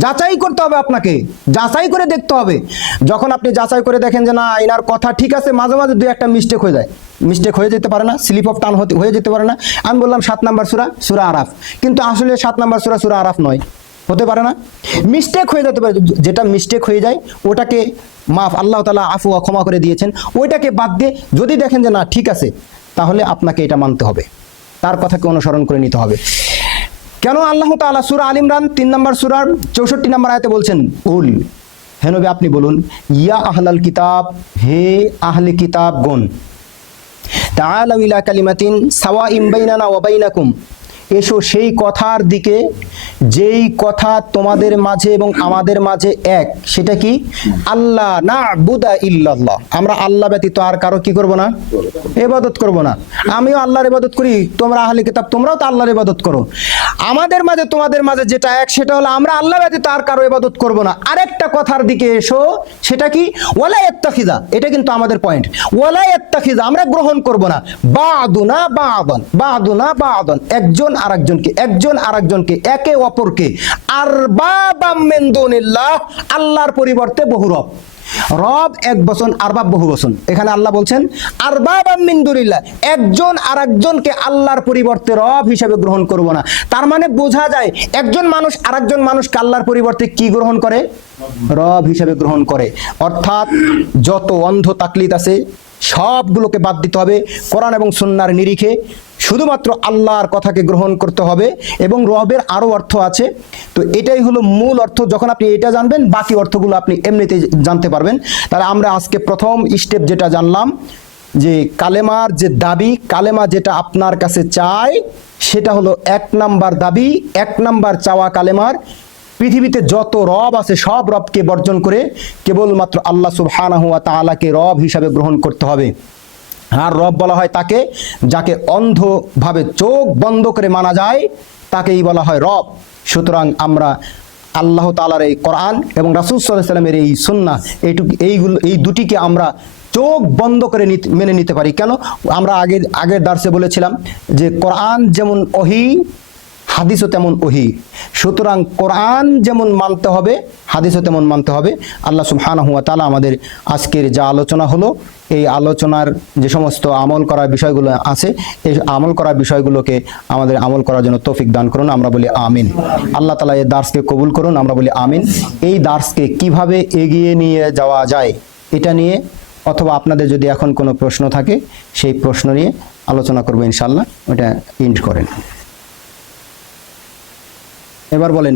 যাচাই করতে হবে, আপনাকে যাচাই করে দেখতে হবে। যখন আপনি যাচাই করে দেখেন যে না এনার কথা ঠিক আছে, মাঝে মাঝে 2-1টা মিস্টেক হয়ে যায়, মিস্টেক হয়ে যেতে পারে না, স্লিপ অফ টান হয়ে যেতে পারে না। আমি বললাম 7 নম্বর সূরা আরাফ, কিন্তু আসলে 7 নম্বর সূরা আরাফ নয়, হতে পারে না, মিস্টেক হয়ে যেতে পারে। যেটা মিস্টেক হয়ে যায় ওটাকে মাফ, আল্লাহ তাআলা আফু ওয়া ক্ষমা করে দিয়েছেন, ওইটাকে বাদ দিয়ে যদি দেখেন যে না ঠিক আছে, তাহলে আপনাকে এটা মানতে হবে, তার কথাকে অনুসরণ করে নিতে হবে। কেন আল্লাহ তাআলা সূরা আল ইমরান 3 নম্বর সূরার 64 নম্বর আয়াতে বলছেন, উল, হে নবী আপনি বলুন, ইয়া আহলাল কিতাব, হে আহলে কিতাবগণ, তাআলাউ ইলা কালিমাতিন সাওয়াইন বাইনানা ওয়া বাইনাকুম, এসো সেই কথার দিকে যেই কথা তোমাদের মাঝে এবং আমাদের মাঝে এক। সেটা কি? আল্লাহ না'বুদা ইল্লাল্লাহ, আমরা আল্লাহ ব্যতীত আর কারো কি করব না? ইবাদত করব না। আমিও আল্লাহর ইবাদত করি, তোমরা আহলে কিতাব তোমরাও তো আল্লাহর ইবাদত করো। আমাদের মাঝে তোমাদের মাঝে যেটা এক সেটা হলো আমরা আল্লাহ ব্যতীত আর কারো ইবাদত করব না। আরেকটা কথার দিকে এসো, সেটা কি? ওয়ালা ইয়াত্তাখিযা, এটা কিন্তু আমাদের পয়েন্ট। ওয়ালা ইয়াত্তাখিযা, আমরা গ্রহণ করব না বা'দুনা বা'দান, একজন আরেকজনকে একে অপরকে আরবাবাম মিন দুনিল্লাহ, আল্লাহর পরিবর্তে বহু রব। রব এক বচন, আরবাব বহু বচন। এখানে আল্লাহ বলছেন আরবাবাম মিন দুনিল্লাহ, একজন আরেকজনকে আল্লাহর পরিবর্তে রব হিসেবে গ্রহণ করব না। তার মানে বোঝা যায় একজন মানুষ আরেকজন মানুষকে আল্লাহর পরিবর্তে কি গ্রহণ করে? রব হিসেবে গ্রহণ করে। অর্থাৎ যত অন্ধ তাকলিদ আছে সবগুলোকে বাদ দিতে হবে, কোরআন এবং সুন্নাহর নিরিখে শুধুমাত্র আল্লাহর কথাকে গ্রহণ করতে হবে। এবং রবের আরও অর্থ আছে, তো এটাই হলো মূল অর্থ। যখন আপনি এটা জানবেন বাকি অর্থগুলো আপনি এমনিতেই জানতে পারবেন। তাহলে আমরা আজকে প্রথম স্টেপ যেটা জানলাম যে কালেমার যে দাবি, কালেমা যেটা আপনার কাছে চায় সেটা হলো 1 নাম্বার দাবি, 1 নাম্বার চাওয়া কালেমার, পৃথিবীতে যত রব আছে সব রবকে বর্জন করে কেবলমাত্র আল্লাহ সুবহানাহু ওয়া তাআলাকে রব হিসাবে গ্রহণ করতে হবে। আর রব বলা হয় তাকে যাকে অন্ধভাবে চোখ বন্ধ করে মানা যায়, তাকেই বলা হয় রব। সুতরাং আমরা আল্লাহ তাআলার এই কোরআন এবং রাসূল সাল্লাল্লাহু আলাইহি ওয়াসাল্লামের এই সুন্নাহ, এই দুটিকে আমরা চোখ বন্ধ করে মেনে নিতে পারি। কেন? আমরা আগের দার্সে বলেছিলাম যে কোরআন যেমন ওহী, হাদিসও তেমন ওহী। সুতরাং কোরআন যেমন মানতে হবে, হাদিসও তেমন মানতে হবে। আল্লাহ সুবহানাহু ওয়া তাআলা আমাদের আজকের যা আলোচনা হলো, এই আলোচনার যে সমস্ত আমল করার বিষয়গুলো আছে, এই আমল করার বিষয়গুলোকে আমাদের আমল করার জন্য তৌফিক দান করুন, আমরা বলি আমিন। আল্লাহ তাআলা এই দার্সকে কবুল করুন, আমরা বলি আমিন। এই দার্সকে কিভাবে এগিয়ে নিয়ে যাওয়া যায় এটা নিয়ে, অথবা আপনাদের যদি এখন কোনো প্রশ্ন থাকে সেই প্রশ্ন নিয়ে আলোচনা করবো ইনশাআল্লাহ। ওটা ইন্ড করেন। এবার বলেন